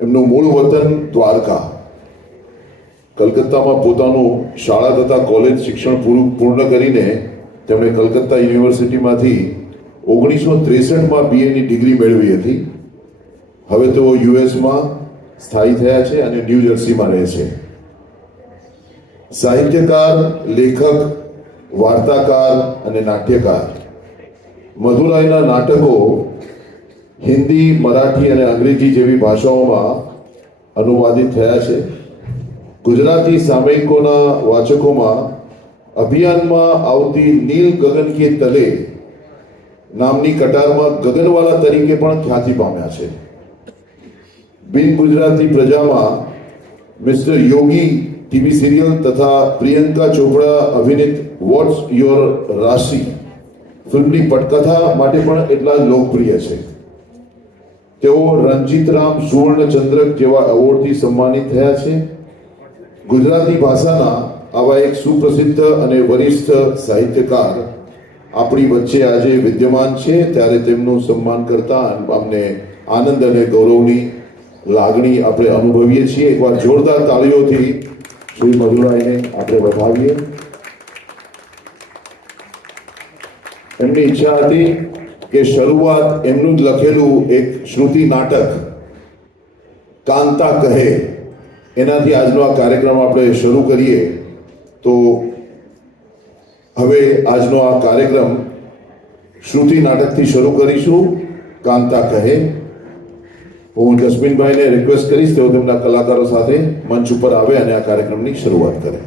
એમનું મૂળ વતન દ્વારકા, કલકત્તામાં પોતાનું શાળા તથા કોલેજ શિક્ષણ પૂર્ણ કરીને તેમણે કલકત્તા યુનિવર્સિટીમાંથી 1963માં બીએની ડિગ્રી મેળવી હતી. હવે તેઓ યુએસમાં સ્થાયી થયા છે અને ન્યૂ જર્સીમાં રહે છે. સાહિત્યકાર, લેખક, વાર્તાકાર અને નાટ્યકાર. મધુરાયના નાટકો હિન્દી, મરાઠી અને અંગ્રેજી જેવી ભાષાઓમાં અનુવાદિત થયા છે. ગુજરાતી સામયિકોના વાચકોમાં અભિયાનમાં આવતી નીલ ગગન કે તલે નામની કટારમાં ગગનવાલા તરીકે પણ ખ્યાતિ પામ્યા છે. બિન ગુજરાતી પ્રજામાં મિસ્ટર યોગી ટીવી સિરિયલ તથા પ્રિયંકા ચોપડા અભિનીત વોટ્સ યોર રાશિ ફિલ્મની પટકથા માટે પણ એટલા જ લોકપ્રિય છે. તેઓ રણજીતરામ સુવર્ણચંદ્રક જેવા એવોર્ડથી સન્માનિત થયા છે. ગુજરાતી ભાષાના આવા એક સુપ્રસિદ્ધ અને વરિષ્ઠ સાહિત્યકાર આપણી વચ્ચે આજે વિદ્યમાન છે, ત્યારે તેમનું સન્માન કરતા અમને આનંદ અને ગૌરવની લાગણી આપણે અનુભવીએ છીએ. એકવાર જોરદાર તાળીઓથી શ્રી મધુરાયને આપણે વધાવીએ. એમની ઈચ્છા હતી કે શરૂઆત એમનું જ લખેલું એક શ્રુતિ નાટક કાંતા કહે એનાથી આજનો આ કાર્યક્રમ આપણે શરૂ કરીએ. તો હવે આજનો આ કાર્યક્રમ શ્રુતિ નાટકથી શરૂ કરીશું, કાંતા કહે. હું જસ્મીનભાઈને રિક્વેસ્ટ કરીશ તેઓ તેમના કલાકારો સાથે મંચ ઉપર આવે અને આ કાર્યક્રમની શરૂઆત કરે.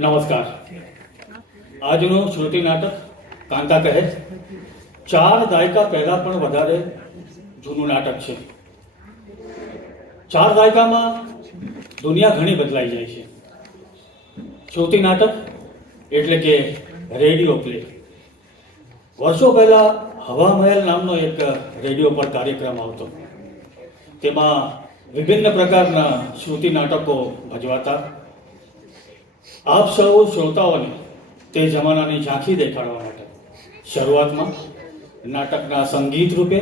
નમસ્કાર. આજનું શ્રુતિ નાટક કાંતા કહે 4 દાયકા પહેલા પણ વધારે જૂનું નાટક છે. 4 દાયકામાં દુનિયા ઘણી બદલાઈ જાય છે. શ્રુતિ નાટક એટલે કે રેડિયો પ્લે. વર્ષો પહેલા હવા મહેલ નામનો એક રેડિયો પર કાર્યક્રમ આવતો. તેમાં વિભિન્ન પ્રકારના શ્રુતિ નાટકો ભજવાતા. આપ સૌ શ્રોતાઓને તે જમાનાની ઝાંખી દેખાડવા માટે શરૂઆતમાં નાટકના સંગીત રૂપે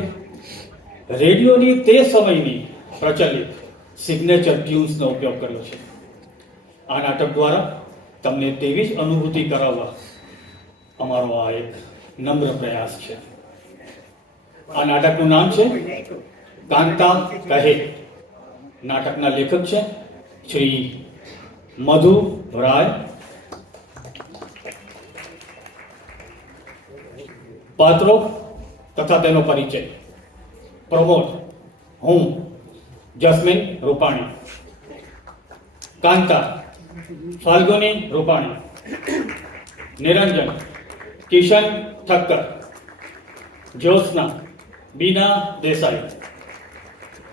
રેડિયોની તે સમયની પ્રચલિત સિગ્નેચર ટ્યુન્સનો ઉપયોગ કર્યો છે. આ નાટક દ્વારા તમને તેવી જ અનુભૂતિ કરાવવા અમારો આ એક નમ્ર પ્રયાસ છે. આ નાટકનું નામ છે કાંતા કહે. નાટકના લેખક છે શ્રી મધુ રાય. પાત્રો તથા તેનો પરિચય. પ્રમોદ, હું જસ્મીન રૂપાણી. કાંતા ફાલ્ગુની રૂપાણી. નિરંજન કિશન ઠક્કર. જ્યોત્સના બીના દેસાઈ.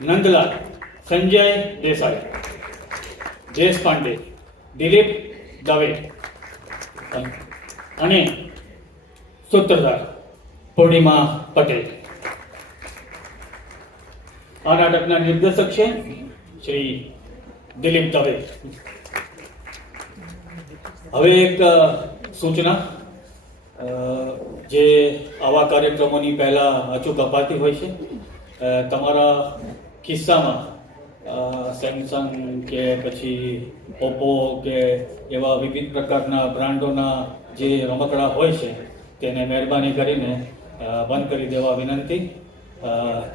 નંદલાલ સંજય દેસાઈ. દેશપાંડે દિલીપ દવે અને સૂત્રધાર પૂર્ણિમા પટેલ. આ નાટકના નિર્દેશક છે શ્રી દિલીપ દવે. હવે એક સૂચના, જે આવા કાર્યક્રમોની પહેલા અચૂક અપાતી હોય છે. તમારા કિસ્સામાં સેમસંગ કે પછી ઓપ્પો કે એવા વિવિધ પ્રકારના બ્રાન્ડોના જે રમકડા હોય છે તેને મહેરબાની કરીને બંધ કરી દેવા વિનંતી.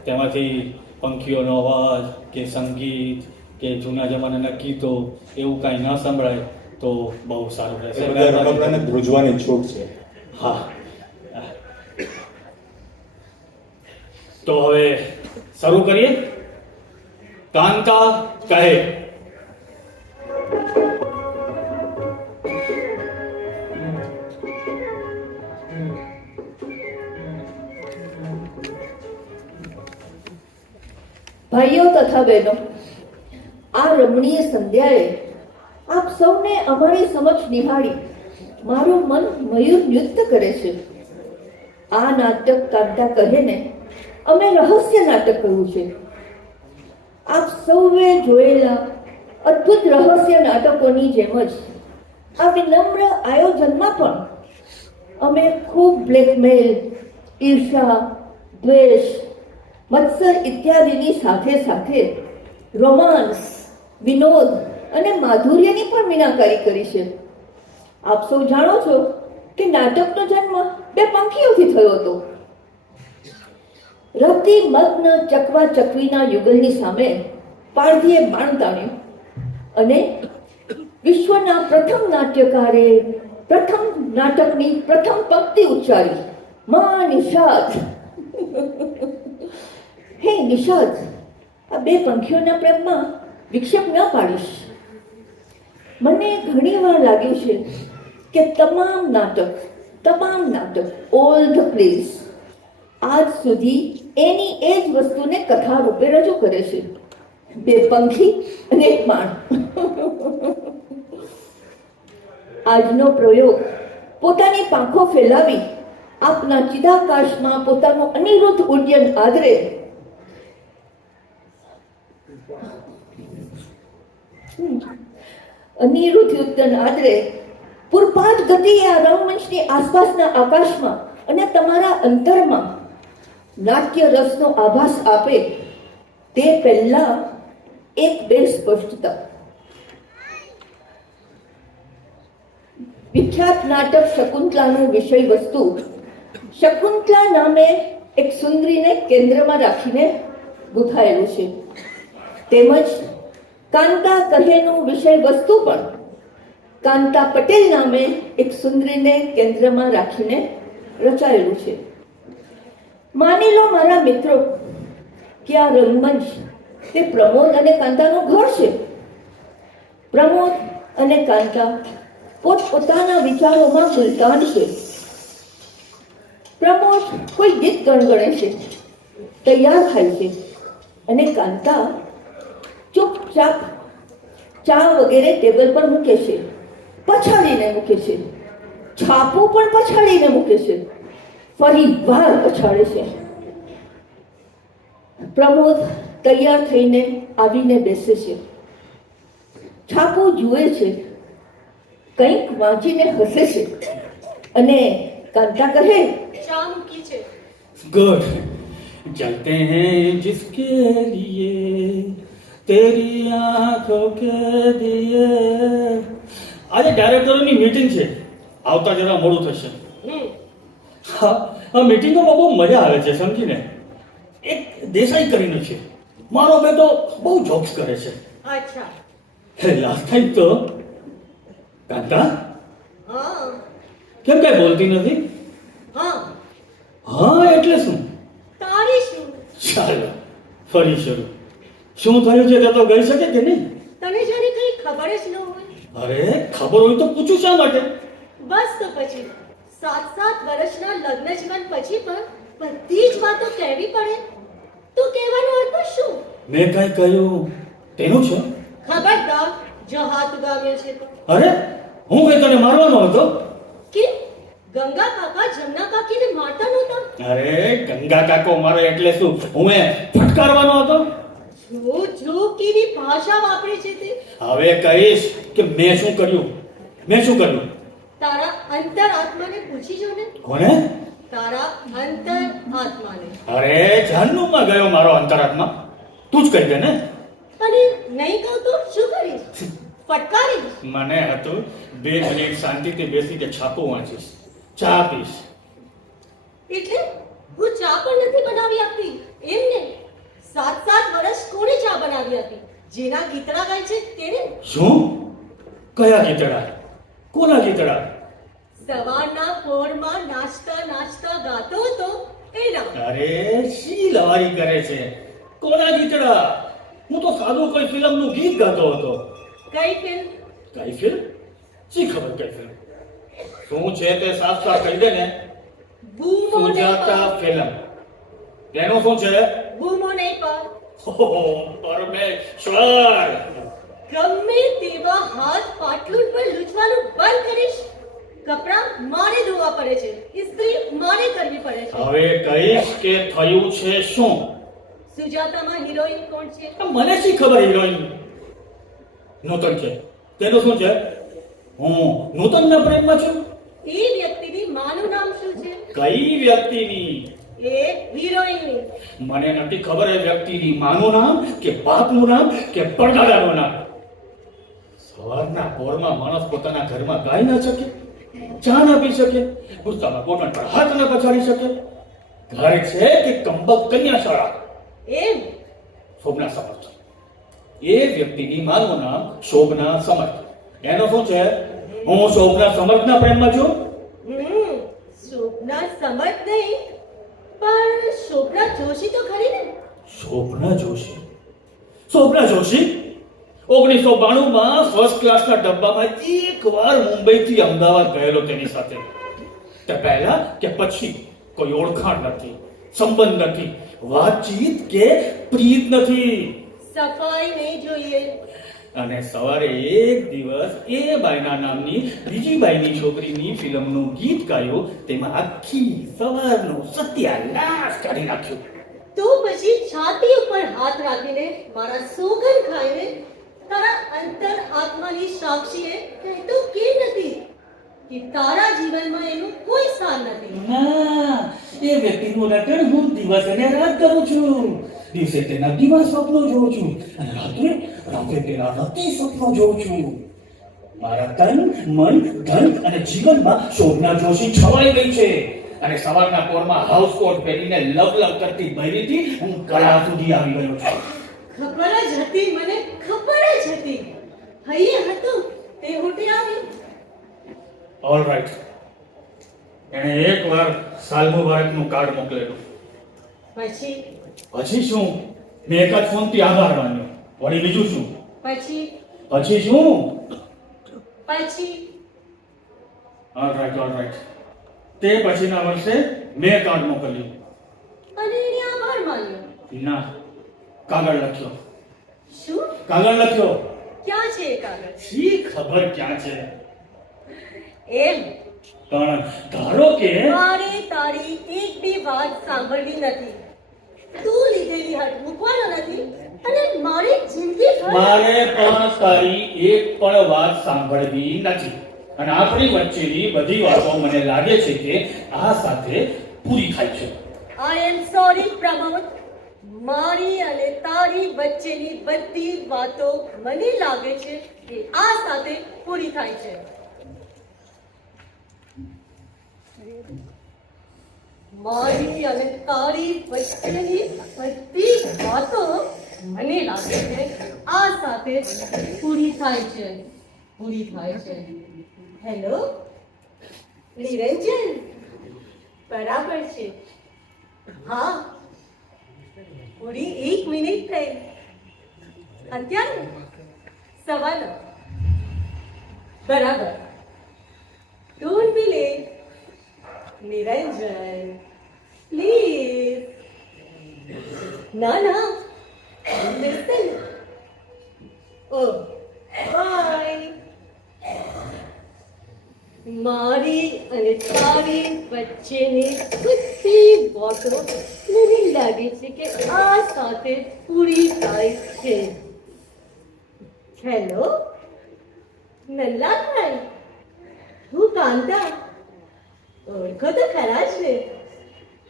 તેમાંથી પંખીઓનો અવાજ કે સંગીત કે જૂના જમાનાના ગીતો એવું કાંઈ ન સંભળાય તો બહુ સારું રહેશે. રમકડાને ધ્રુજવાની છૂટ છે. હા, તો હવે શરૂ કરીએ. કાંતા કહે. ભાઈઓ તથા બહેનો, આ રમણીય સંધ્યાએ આપ સૌને અમારી સમક્ષ નિહાળી મારું મન મયુર નૃત્ય કરે છે. આ નાટક કાંતા કહેને અમે રહસ્ય નાટક કહ્યું છે. આપ સૌએ જોયેલા અદ્ભુત રહસ્ય નાટકોની જેમ જ આ વિનમ્ર આયોજનમાં પણ અમે ખૂબ બ્લેકમેલ, ઈર્ષા, દ્વેષ, મત્સર ઇત્યાદિની સાથે સાથે રોમાન્સ, વિનોદ અને માધુર્યની પણ મીનાકારી કરી છે. આપ સૌ જાણો છો કે નાટકનો જન્મ બે પંખીઓથી થયો હતો. રતિ મગ્ન ચકવા ચકવીના યુગલની સામે પારધીએ બાણ તાણ્યું અને વિશ્વના પ્રથમ નાટ્યકારે પ્રથમ નાટકની પ્રથમ પંક્તિ ઉચ્ચારી, માં નિષાદ. હે નિષાદ, આ બે પંખીઓના પ્રેમમાં વિક્ષેપ ન પાડીશ. મને ઘણી વાર લાગ્યું છે કે તમામ નાટક ઓલ ધ પ્લેસ આજ સુધી એની એ જ વસ્તુને કથા રૂપે રજૂ કરે છે. બે પંખી અને એક બાણ. આજનો પ્રયોગ પોતાની પાંખો ફેલાવી આપના ચિદાકાશમાં પોતાનું અનિરુદ્ધ ઉડ્ડયન આદરે પૂરપાટ ગતિએ આ રંગમંચની આસપાસના આકાશમાં અને તમારા અંતરમાં નાટ્ય રસનો આભાસ આપે તે પહેલા એક બે સ્પષ્ટતા. વિખ્યાત નાટક શકુંતલાનું વિષય વસ્તુ શકુંતલા નામે એક સુંદરીને કેન્દ્રમાં રાખીને ગૂંથાયેલું છે. તેમજ કાંતા કહેનું વિષય વસ્તુ પણ કાંતા પટેલ નામે એક સુંદરીને કેન્દ્રમાં રાખીને રચાયેલું છે. માની લો મારા મિત્રો કે આ રંગમંચ તે પ્રમોદ અને કાંતાનું ઘર છે. પ્રમોદ અને કાંતા પોતપોતાના વિચારોમાં ગુલતાન છે. પ્રમોદ કોઈ ગીત ગણગણે છે, તૈયાર થાય છે અને કાંતા ચૂપચાપ ચા વગેરે ટેબલ પર મૂકે છે, પછાડીને મૂકે છે. છાપું પણ પછાડીને મૂકે છે, ફરી વાર પછાડે છે. પ્રમોદ તૈયાર થઈને આવીને બેસે છે, છાપું જુએ છે, કંઈક વાંચીને હસે છે અને કાંતા કહે, ચા મૂકી છે. गुड. चलते हैं जिसके लिए तेरी आंखों के दिए. આજે ડાયરેક્ટરોની મીટિંગ છે, આવતા જરા મોડું થશે. હા, આ મીટિંગમાં બહુ મજા આવે છે, સમજીને. એક દેસાઈ કરીને છે, મારો બેટો બહુ જોક્સ કરે છે. અચ્છા. લાસ્ટ ટાઈમ તો કાંતા હા. કેમ કઈ બોલતી નથી? હા. હા એટલે શું? તારી શું? ચાલો ફરી શરૂ. શું થયું છે તે તો ગઈ શકે કે નહીં? તને જાણે કઈ ખબર જ ન હોય. અરે ખબર હોય તો પૂછું શા માટે? બસ તો પછી 7 વર્ષના લગ્ન જીવન પછી પણ બધી જ વાતો કહેવી પડે. તું કહેવાનો હતો શું? મેં કઈ કહ્યું તેનું છે? ખબરદાર જો હાથ ઉગામ્યો છે તો. અરે હું કઈ તને મારવાનો હતો? કે ગંગા કાકા જમના કાકીને મારતા નહોતા? અરે ગંગા કાકો મારે એટલે શું, હું એ ફટકારવાનો હતો? જો કેવી ભાષા વાપરે છે તે. હવે કહીશ કે મેં શું કર્યું. તારા અંતર આત્માને પૂછી જો ને. કોને? તારા અંતર આત્માને. અરે જહન્નુમમાં ગયો મારો અંતરાત્મા. તું જ કહી દે ને. અને નહીં કહું તો શું કરીશ? ફટકારીશ. મને હતું 2 મિનિટ શાંતિથી બેસીને છાપું વાંચીશ, ચા પીશ. એટલે હું ચા પણ નથી બનાવી આપતી એમ ને? 7 વર્ષ કોણે ચા બનાવી આપી? જેના ગીતડા ગાય છે તેને. શું? કયા ગીતડા? કોના ગીતડા? સવારના પોરમાં નાચતા નાચતા ગાતો હતો એના. અરે શી લવારી કરે છે? કોના ગીતડા? હું તો સાદું કોઈ ફિલ્મનું ગીત ગાતો હતો. કઈ ફિલ્મ? કઈ ફિલ્મ? શી ખબર કઈ ફિલ્મ? શું છે તે સાફ સાફ કહી દે ને. બૂમો નહીં સુજાતા પાડ. ફિલ્મ. તેનું શું છે? બૂમો નહીં પાડ. ઓહો, પરમેશ્વર! ગમે તેવા હાથ પાટલું પર લૂછવાનું બંધ કરીશ. કપડાં મારે ધોવા પડે છે, ઇસ્ત્રી મારે કરવી પડે છે. હવે કહીશ કે થયું છે શું? સુજાતામાં હિરોઈન કોણ છે? મને શી ખબર હિરોઈન? નૂતન છે. તેનું શું છે? હું નૂતનના પ્રેમમાં છું. એ વ્યક્તિની માનું નામ શું છે? કઈ વ્યક્તિની? એ હિરોઈનની. મને નથી ખબર એ વ્યક્તિની માનું નામ કે બાપનું નામ કે પરદાદાનું નામ. સવારના પોરમાં માણસ પોતાના ઘરમાં ગાઈ ન શકે, ચા ના પી શકે, ગુસ્સામાં પોતાના પર હાથ ન પછાડી શકે. ઘર છે કે કંબક કન્યાશાળા? એમ? શોભના સમર્થ. એ વ્યક્તિની માનું નામ શોભના સમર્થ. એનો શું છે? હું શોભના સમર્થના પ્રેમમાં છું. શોભના સમર્થ નહીં, પણ શોભના જોશી તો ખરી ને? શોભના જોશી? શોભના જોશી 1992માં ફર્સ્ટ ક્લાસના ડબ્બામાં એકવાર મુંબઈથી અમદાવાદ ગયેલો તેની સાથે. તે પહેલા કે પછી કોઈ ઓળખાણ નથી, સંબંધ નથી, વાતચીત કે પ્રીત નથી. સફાઈ નહીં જોઈએ. અને સવારે એક દિવસ એ બાઈના નામની બીજી બાઈની છોકરીની ફિલ્મનું ગીત ગાયું. તેમાં આખી સવારનું સત્યાનાશ કરી નાખ્યું. તો પછી છાતી ઉપર હાથ રાખીને મારા સોગન ખાઈને તારા અંતર આત્માની સાક્ષીએ કહેતું કેમ નથી કે તારા જીવનમાં એનું કોઈ સ્થાન નથી? ના, એ વ્યક્તિનું રટણ હું દિવસ અને રાત કરું છું. દિવસે તેના દિવા સ્વપ્નો જોઉં છું અને રાત્રે તેના રાતે સ્વપ્નો જોઉં છું. મારા તન, મન, ધન અને જીવનમાં શોભના જોશી છવાઈ ગઈ છે. અને સવારના પોરમાં હાઉસ કોટ પહેરીને લવ કરતી બૈરીથી હું કળા સુધી આવી ગયો છું. ખબર જ હતી, મને ખબર જ હતી. હૈયે હતું તે ઉઠી આવી. All right. એણે એકવાર સાલ મુબારકનું કાર્ડ મોકલેલું. પછી પછી શું? મેં એક જ ફોનથી આભાર માન્યો. વળી બીજું શું? પછી પછી શું? પછી ઓલ રાઈટ. તે પછીના વર્ષે મેં કાર્ડ મોકલ્યું. અને એને આભાર માન્યો. ના, કાગળ લખ્યો. શું? કાગળ લખ્યો. ક્યાં છે એ કાગળ? શી ખબર ક્યાં છે? એમ? પણ ધારો કે મારે તારી એક બી વાત સાંભળવી નથી. તું લીધેલી હટ મૂકવાનો નથી અને મારી જિંદગી ભર મારે પણ તારી એક પણ વાત સાંભળવી નથી. અને આપણી વચ્ચેની બધી વાતો મને લાગે છે કે આ સાથે પૂરી થાય છે. આઈ એમ સોરી પ્રમોદ. મારી અને તારી વચ્ચેની બધી વાતો મને લાગે છે કે આ સાથે પૂરી થાય છે. મારી અને તારી વચ્ચેની બધી વાતો મને લાગે છે આ સાથે પૂરી થાય છે. હેલો નિરંજન, બરાબર છે. હા, પૂરી 1 મિનિટ થઈ. અત્યારે 9:15. બરાબર. Don't be late. Niranjan please. ના લિસન. ઓ બાય. મારી અને તારી વચ્ચેની બધી વાતો મને લાગે છે કે આ સાથે પૂરી થાય છે. હેલો નલ્લાભાઈ, હું કાંતા. ઓળખો તો ખરા જ ને?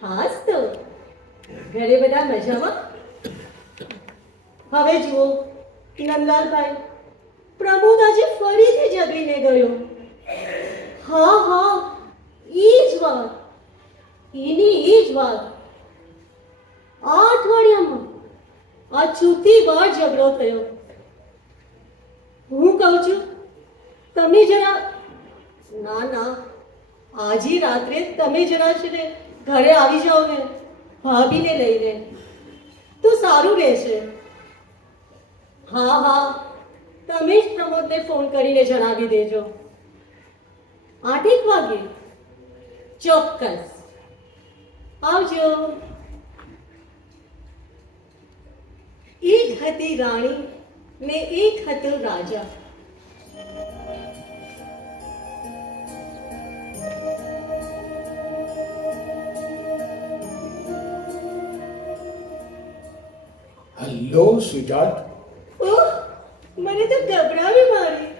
હાસ તો. ઘરે બધા મજામાં? હવે જુઓ, નંદલાલભાઈ, પ્રમોદ આજે ફરીથી જગીને ગયો. હા, એ જ વાત, એની એ જ વાત. આ અઠવાડિયામાં આ ચોથી વાર ઝઘડો થયો. હું કહું છું, તમે જરા, ના, આજે રાત્રે તમે જરા છે ને ઘરે આવી જાઓ ને ભાભીને લઈને, તો સારું રહેશે. હા, તમે જ પ્રમોદને ફોન કરીને જણાવી દેજો. 8 વાગે ચોક્કસ આવજો. એક હતી રાણી ને એક હતો રાજા. હેલો સ્વીટહાર્ટ. ઓહ, મને તો ગભરાવી મારી.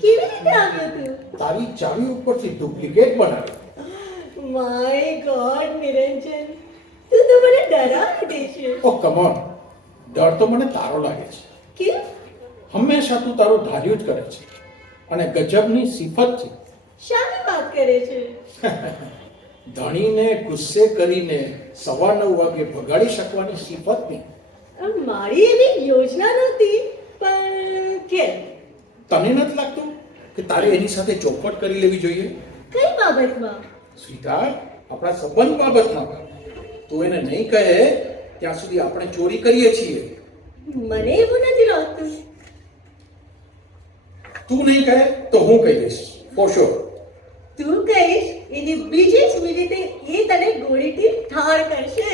કેવી રીતે આવ્યો તું? તારી ચાવી ઉપરથી ડુપ્લિકેટ બનાવી. માય ગોડ નિરંજન, તું તો મને ડરાવી દેશે. ઓ કમ ઓન, ડર તો મને તારો લાગે છે. કેમ? હંમેશા તું તારું ધાર્યું જ કરે છે અને ગજબની સિફત છે. શાની વાત કરે છે? ધણીને ગુસ્સે કરીને 9:15 વાગે ભગાડી શકવાની સિફતની. મારી એવી યોજના નહોતી, પણ કેમ? તને નથી લાગતું કે તારે એની સાથે ચોખવટ કરી લેવી જોઈએ? કઈ બાબતમાં? સ્વીટહાર્ટ, આપણા સંબંધ બાબતમાં. તું એને નહીં કહે ત્યાં સુધી આપણે ચોરી કરીએ છીએ. મને એવું નથી લાગતું. તું નહીં કહે તો હું કહી દઈશ, ફોર શ્યોર. તું કહીશ એની બીજી જ મિનિટે એ તને ગોળીથી ઠાર કરશે.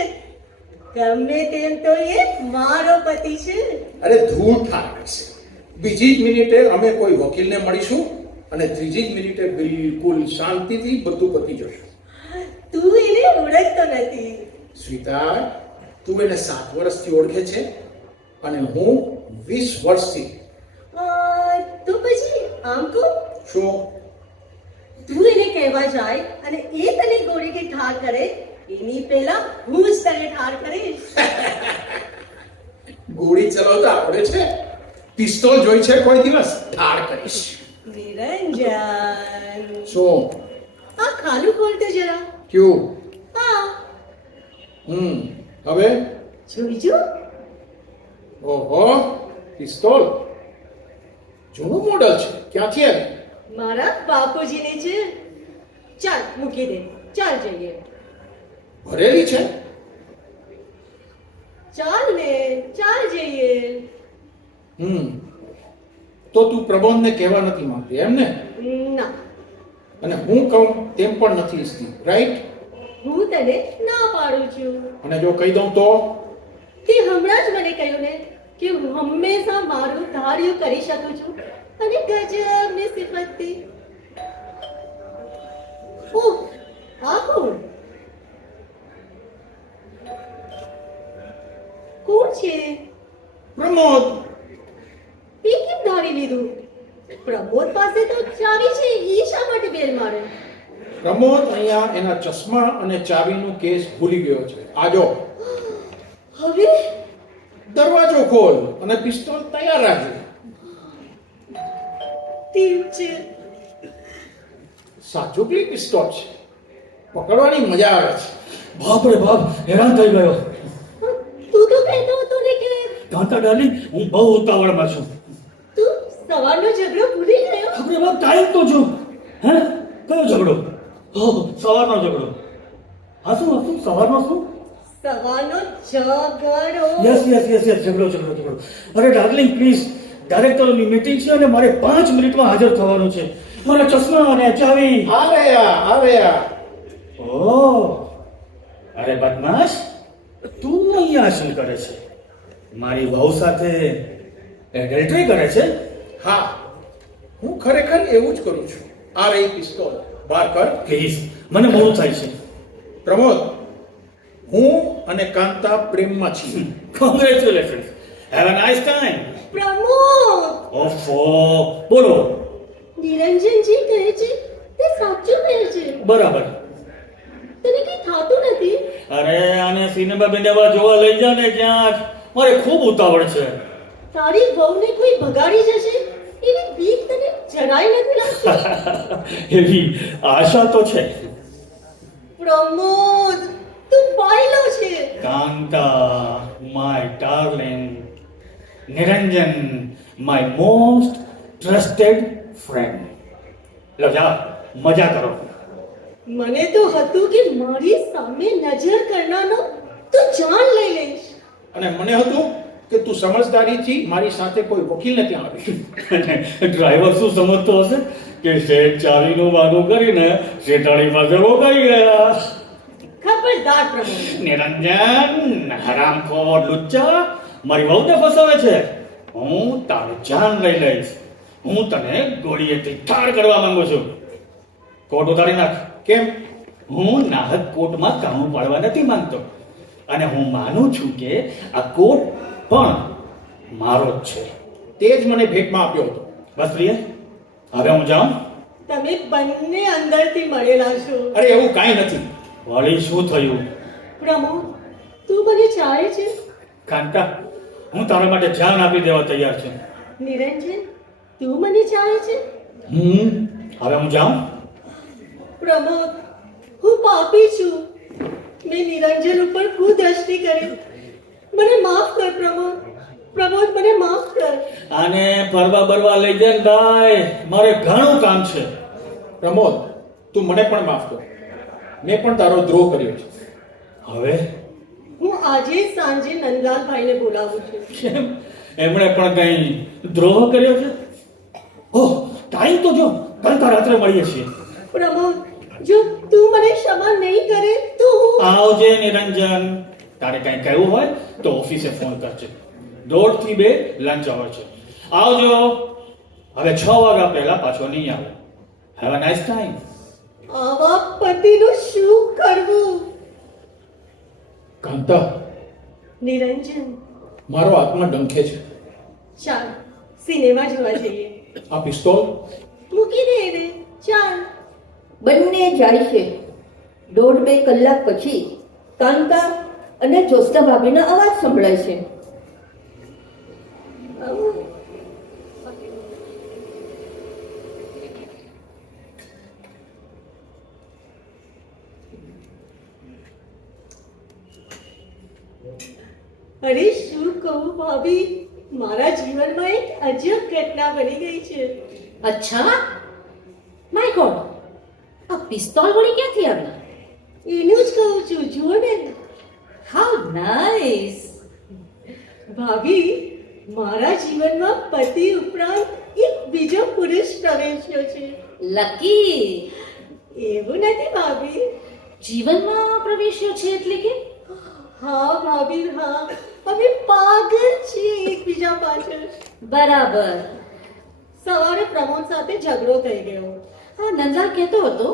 ગમે તેમ તો એ મારો પતિ છે. અરે ધૂળ ઠાર કરશે. બીજી જ મિનિટે અમે કોઈ વકીલને મળીશું અને ત્રીજી જ મિનિટે બિલકુલ શાંતિથી બધું પતી જશે. તું એને ઓળખતો નથી. સ્વીટહાર્ટ, તું એને 7 વર્ષથી ઓળખે છે અને હું 20 વર્ષથી. તો પછી આમ કહું, શું? તું એને કહેવા જાય અને એ તને ગોળીથી ઠાર કરે એની પહેલા હું જ તને ઠાર કરીશ. ગોળી ચલાવતા આવડે છે? પિસ્તોલ જોઈ છે કોઈ દિવસ? ઠાર કરીશ. નિરંજન, શું? આ ખાલું ખોલતે જરા. ક્યું? હા, હવે? જોઈજો. ઓહો, પિસ્તોલ જૂનું મોડલ છે. ક્યાંથી આવી? મારા બાપુજીની છે. ચાલ મૂકી દે, ચાલ જઈએ. ભરેલી છે? ચાલ ને, ચાલ જઈએ. તો તું પ્રબોધને કહેવા નથી માંગતી એમ ને? ના, અને હું કહું તેમ પણ નથી ઈચ્છતી, રાઈટ? હું તને ના પાડું છું. અને જો કહી દઉં તો? તે હમણાં જ મને કહ્યું ને કે હું હંમેશા મારું ધાર્યું કરી શકું છું અને ગજબની સિફતથી. ઓહ, આ કોણ? કોણ છે? પ્રમોદ. એ કેમ ધારી લીધું? પ્રમોદ પાસે તો ચાવી છે, ઈ શા માટે બેલ મારે? પ્રમોદ અહીંયા એના ચશ્મા અને ચાવીનું કેસ ભૂલી ગયો છે. આજો, હવે દરવાજો ખોલ અને પિસ્તોલ તૈયાર રાખજે. ઠીક છે. સાચુકલી પિસ્તોલ છે, પકડવાની મજા આવે છે. બાપ રે બાપ, હેરાન થઈ ગયો. તું તો કહેતો હતો ને કે કાંતા ડાર્લિંગ, હું બહુ ઉતાવળમાં છું. તું સવારનો ઝઘડો ભૂલી ગયો. બાપ રે બાપ, ટાઈમ તો જો. હે, કયો ઝઘડો? ઓહ, સવારનો ઝઘડો. હા, શું સવારનો શું? સવારનો ઝઘડો. યસ, ઝઘડો. અરે ડાર્લિંગ, પ્લીઝ, ડાયરેક્ટરોની મીટિંગ છે અને મારે 5 મિનિટમાં હાજર થવાનું છે. મારા ચશ્મા અને ચાવી. આ રહ્યા. ઓહ, અરે બદમાશ, તું અહીંયા શું કરે છે? મારી વહુ સાથે એડલ્ટરી કરે છે? હા, હું ખરેખર એવું જ કરું છું. આ રહી પિસ્તોલ, બહાર કર. પ્લીઝ, મને મોડું થાય છે. પ્રમોદ, હું અને કાંતા પ્રેમમાં છીએ. Congratulation, have a nice time. Pramod, ઓફો, બોલો. નિરંજનજી કહે છે તે સાચું કહે છે. બરાબર. તને કઈ થાતું નથી? અરે આને સિનેમા બિનેમા જોવા લઈ જા ને ક્યાંક, મારે ખૂબ ઉતાવળ છે. તારી વહુને કોઈ ભગાડી જશે એવી બીક તને જરાય નથી લાગતી? એવી આશા તો છે. પ્રમોદ, તું પાયલો છે. Kanta, my darling, Niranjan, my most trusted friend. લો જાઓ, મજા કરો. મને તો હતું કે મારી સામે નજર કરનારનો તું જાન લઈ લઈશ. અને મને હતું કે તું સમજદારીથી મારી સાથે કોઈ વકીલને ત્યાં આવી. અને ડ્રાઈવર શું સમજતો હશે કે શેઠ ચાવીનું વાગું કરીને શેઠાણી પાસે રોકાઈ ગયા. ખબરદાર પ્રમોદ. નિરંજન, હરામખોર લુચ્ચા, મારી વહુને ફસાવે છે. હું તારી જાન લઈ લઈશ. હું તને ગોળીએથી ઠાર કરવા માંગુ છું. કોટ ઉતારી નાખ. કેમ? હું નાહક કોટમાં કાણું પાડવા નથી માંગતો, અને હું માનું છું કે આ કોટ પણ મારો જ છે. તે જ મને ભેટમાં આપ્યો હતો. બસ પ્રિય, હવે હું જાઉં. તમે બંને અંદરથી મળેલા છો. અરે એવું કાંઈ નથી. વળી શું થયું? પ્રમોદ, તું મને ચાહે છે? કાંતા, હું તારા માટે જાન આપી દેવા તૈયાર છું. નિરંજન, તું મને ચાહે છે? હવે હું જાઉં. પ્રમોદ, હું પાપી છું. મેં નિરંજન ઉપર કુદ્રષ્ટિ કરી. મને માફ કર પ્રમોદ. પ્રમોદ, મને માફ કર. આને ફરવા બરવા લઈ જાય ને ભાઈ, મારે ઘણું કામ છે. પ્રમોદ, તું મને પણ માફ કર. મેં પણ તારો દ્રોહ કર્યો છે. હવે હું આજે જ સાંજે નંદલાલભાઈને બોલાવું છું. કેમ? એમણે પણ કઈ દ્રોહ કર્યો છે? ઓહ, ટાઈમ તો જો, કાલકા રાત્રે મળીએ છીએ. પ્રમોદ, જો તું મને ક્ષમા નહીં કરે તો હું... આવજે નિરંજન. તારે કઈ કહેવું હોય તો ઓફિસે ફોન કરજે. 1:30 થી 2 લંચ અવર છે. આવજો. હવે 6 વાગ્યા પહેલા પાછો નહીં આવે. Have a nice time. આવા પતિનું શું કરવું? કાંતા, નિરંજન, મારો આત્મા ડંખે છે. ચાલ સિનેમા જોવા જઈએ. આ પિસ્તોલ મૂકી દે એને. ચાલ. બંને જાય છે. 1.5-2 કલાક પછી કાંતા અને જોસ્તા ભાભીના અવાજ સંભળાય છે. અરે શું કહું ભાભી, મારા જીવનમાં એક અજબ ઘટના બની ગઈ છે. અચ્છા, માય ગોડ, આ પિસ્તોલ વળી ક્યાંથી આવી? એનું જ કહું છું, જુઓ ને. How nice. ભાભી, મારા જીવનમાં પતિ ઉપરાંત એક બીજો પુરુષ પ્રવેશ્યો છે. લકી. એવું નથી ભાભી. જીવનમાં પ્રવેશ્યો છે એટલે કે? હા ભાભી, હા. અમે પાગલ છીએ એકબીજા પાછળ. બરાબર. સવારે પ્રમોદ સાથે ઝઘડો થઈ ગયો. હા, નંદલાલ કહેતો હતો.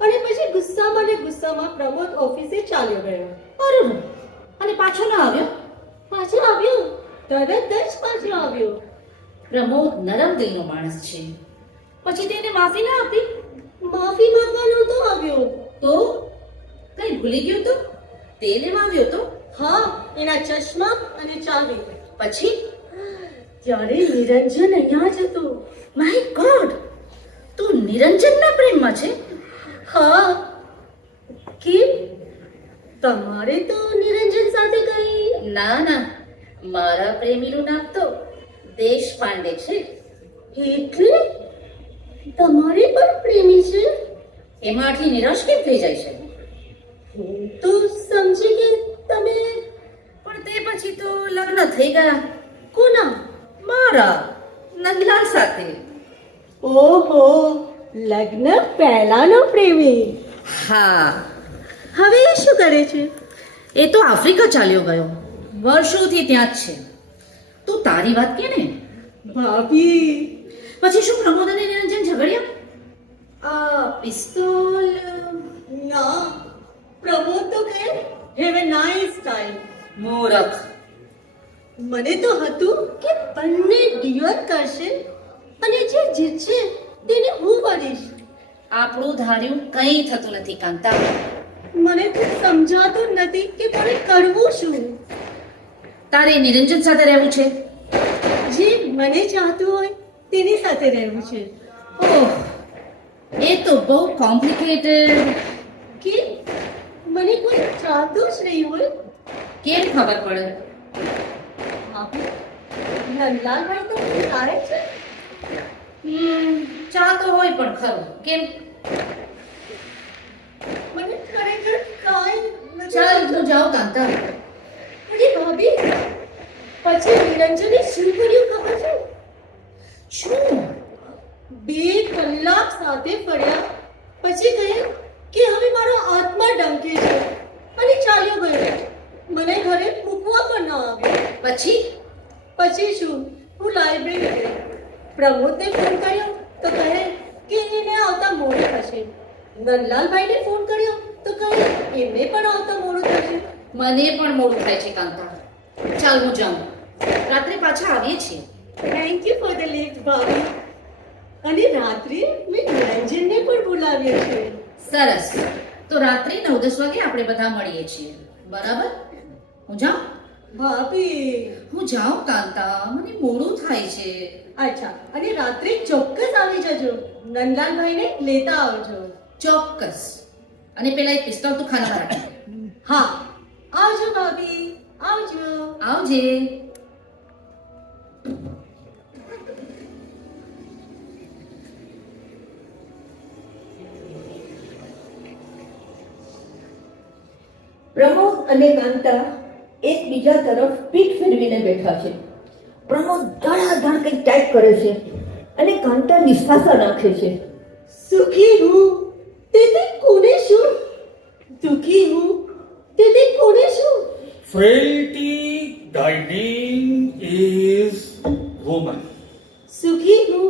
અને પછી ગુસ્સામાં ને ગુસ્સામાં પ્રમોદ ઓફિસે ચાલ્યો ગયો. અરે, અને પાછો ના આવ્યો? પાછો આવ્યો, તરત જ પાછો આવ્યો. પ્રમોદ નરમ દિલનો માણસ છે. પછી તેને માફી ના આપી? માફી માંગવા નહોતો આવ્યો. તો કઈ ભૂલી ગયો તો? તે લેવા આવ્યો તો? હા, એના ચશ્મા અને ચાવી. પછી? ત્યારે નિરંજન અહીંયા જ હતો. માય ગોડ, તું નિરંજનના પ્રેમમાં છે? હા. કેમ? તમારે તો નિરંજન સાથે કઈ... ના ના, મારા પ્રેમીનું નામ તો દેશપાંડે છે. એટલે તમારે પણ પ્રેમી છે? એમાં આટલી નિરાશ કેમ થઈ જાય છે? હું તો સમજી કે તમે... પણ તે પછી તો લગ્ન થઈ ગયા. કોના? મારા નંદલાલ સાથે. ઓહો, લગ્ન પહેલાનો પ્રેમી. હા. હવે એ શું કરે છે? એ તો આફ્રિકા ચાલ્યો ગયો. વર્ષોથી ત્યાં જ છે. તું તારી વાત કે ને. ભાભી, પછી શું પ્રમોદ અને નિરંજન ઝઘડ્યા? આ પિસ્તોલ... ના, પ્રમોદ તો કહે હેવ અ નાઇસ ટાઈમ. મૂરખ. મને તો હતું કે બંને ડિવોર્સ કરશે અને જે જીતશે તેને હું કરીશ. આપણું ધાર્યું કંઈ થતું નથી કાંતા. મને તો સમજાતું નથી કે તારે કરવું શું. તારે નિરંજન સાથે રહેવું છે? જે મને ચાહતું હોય તેની સાથે રહેવું છે. ઓહ, એ તો બહુ કોમ્પ્લિકેટેડ. કે મને કોઈ ચાહતું જ નહીં હોય. કેમ ખબર પડે? ભાભી, નંદલાલભાઈ તો સારા છે. ચાહતો હોય પણ ખરો. કેમ? મને ખરેખર કાંઈ નથી ચાલ આવડતું. હું જાઉં કાંતા. અરે ભાભી, પછી નિરંજને શું કર્યું ખબર છે? શું? 2 કલાક સાથે ફર્યા પછી કહે કે હવે મારો આત્મા ડંકે છે અને ચાલ્યો ગયો. મને ઘરે મૂકવા પણ ન આવ્યો. પછી? પછી શું, હું લાઇબ્રેરી ગઈ. પ્રમોદને ફોન કર્યો તો કહે કે એને આવતા મોડું થશે. નંદલાલભાઈને ફોન કર્યો તો કહે એમને પણ આવતા મોડું થશે. મને પણ મોડું થાય છે કાંતા. ચાલ હું જાઉં. રાત્રે પાછા આવીએ છીએ. Thank you for the lift ભાભી. અને રાત્રે મેં નિરંજનને પણ બોલાવ્યો છે. સરસ. તો રાત્રે 9-10 વાગે આપણે બધા મળીએ છીએ. બરાબર? હું જાઉં? ભાભી, હું જાઉં કાંતા. મને મોડું થાય છે. અચ્છા, અને રાત્રે ચોક્કસ આવી જજો. નંદલાલભાઈને લેતા આવજો. ચોક્કસ. અને પેલા એક પિસ્તોલ તો ખાના રાખે. હા, આવજો ભાભી, આવજો. આવજે. પ્રમોદ અને કાંતા એકબીજા તરફ પીઠ ફેરવીને બેઠા છે. પ્રમોદ ધડાધડ કંઈક ટાઈપ કરે છે અને કાંતા નિશ્વાસા નાખે છે. સુખી હું તેથી કોને શું, દુખી હું તેથી કોને શું. Frailty, thy name is woman. સુખી હું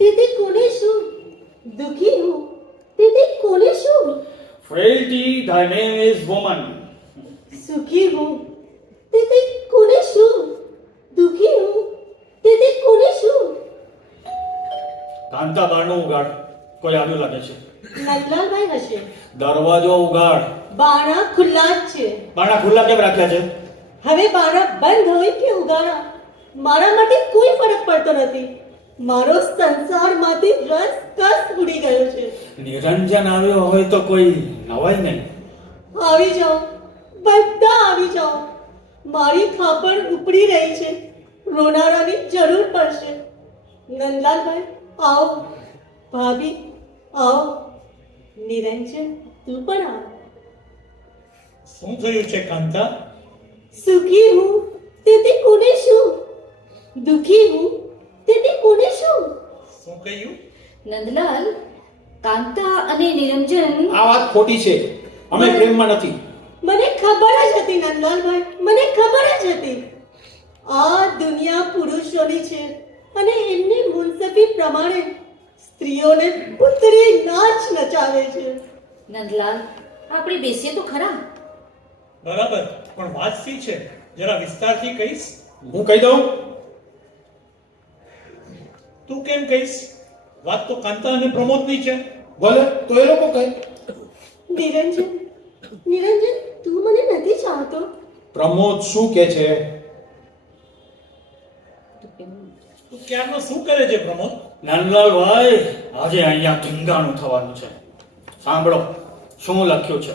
તેથી કોને શું, દુખી હું તેથી કોને શું. Frailty, thy name is woman. સુખી હું તેથી કોને શું, દુખી હું તેથી કોને શું. કાંતા બારણું ઉગાડ. કોઈ આવ્યું લાગે છે. નંદલાલભાઈ હશે. દરવાજો ઉગાડ. બારણા ખુલ્લા જ છે. બારણા ખુલ્લા કેમ રાખ્યા છે? હવે બારણા બંધ હોય કે ઉગાડા મારા માટે કોઈ ફરક પડતો નથી. મારો સંસારમાંથી રસ કસ ઉડી ગયો છે. નિરંજન આવ્યો હોય તો કોઈ નવાઈ નહીં. આવી જાઓ, બધા આવી જાઓ. મારી ખાપણ ઉપડી રહી છે. રોનારાની જરૂર પડશે. નંદલાલભાઈ આવો, ભાભી આવો, નિરંજન તું પણ આવ. શું થયું છે કાંતા? સુખી હું તેથી કોને શું, દુખી હું તેથી કોને શું. શું કહ્યું? નંદલાલ, કાંતા અને નિરંજન. આ વાત ખોટી છે. અમે પ્રેમમાં નથી. મને ખબર જ હતી નંદલાલભાઈ, મને ખબર જ હતી. આ દુનિયા પુરુષોની છે અને એમની મુનસફી પ્રમાણે સ્ત્રીઓને પુત્રી નાચ નચાવે છે. નંદલાલ, આપણે બેસીએ તો ખરા. બરાબર, પણ વાત શી છે? જરા વિસ્તારથી કહીશ. હું કહી દઉં. તું કેમ કહીશ? વાત તો કાંતા અને પ્રમોદની છે. ભલે, તો એ લોકો કહે. નિરંજન, નિરંજન તું મને નથી ચાહતો. પ્રમોદ શું કે છે? તું ક્યારનો શું કરે છે પ્રમોદ? નંદલાલભાઈ, આજે અહીંયા ધીંગાણું થવાનું છે. સાંભળો શું લખ્યું છે.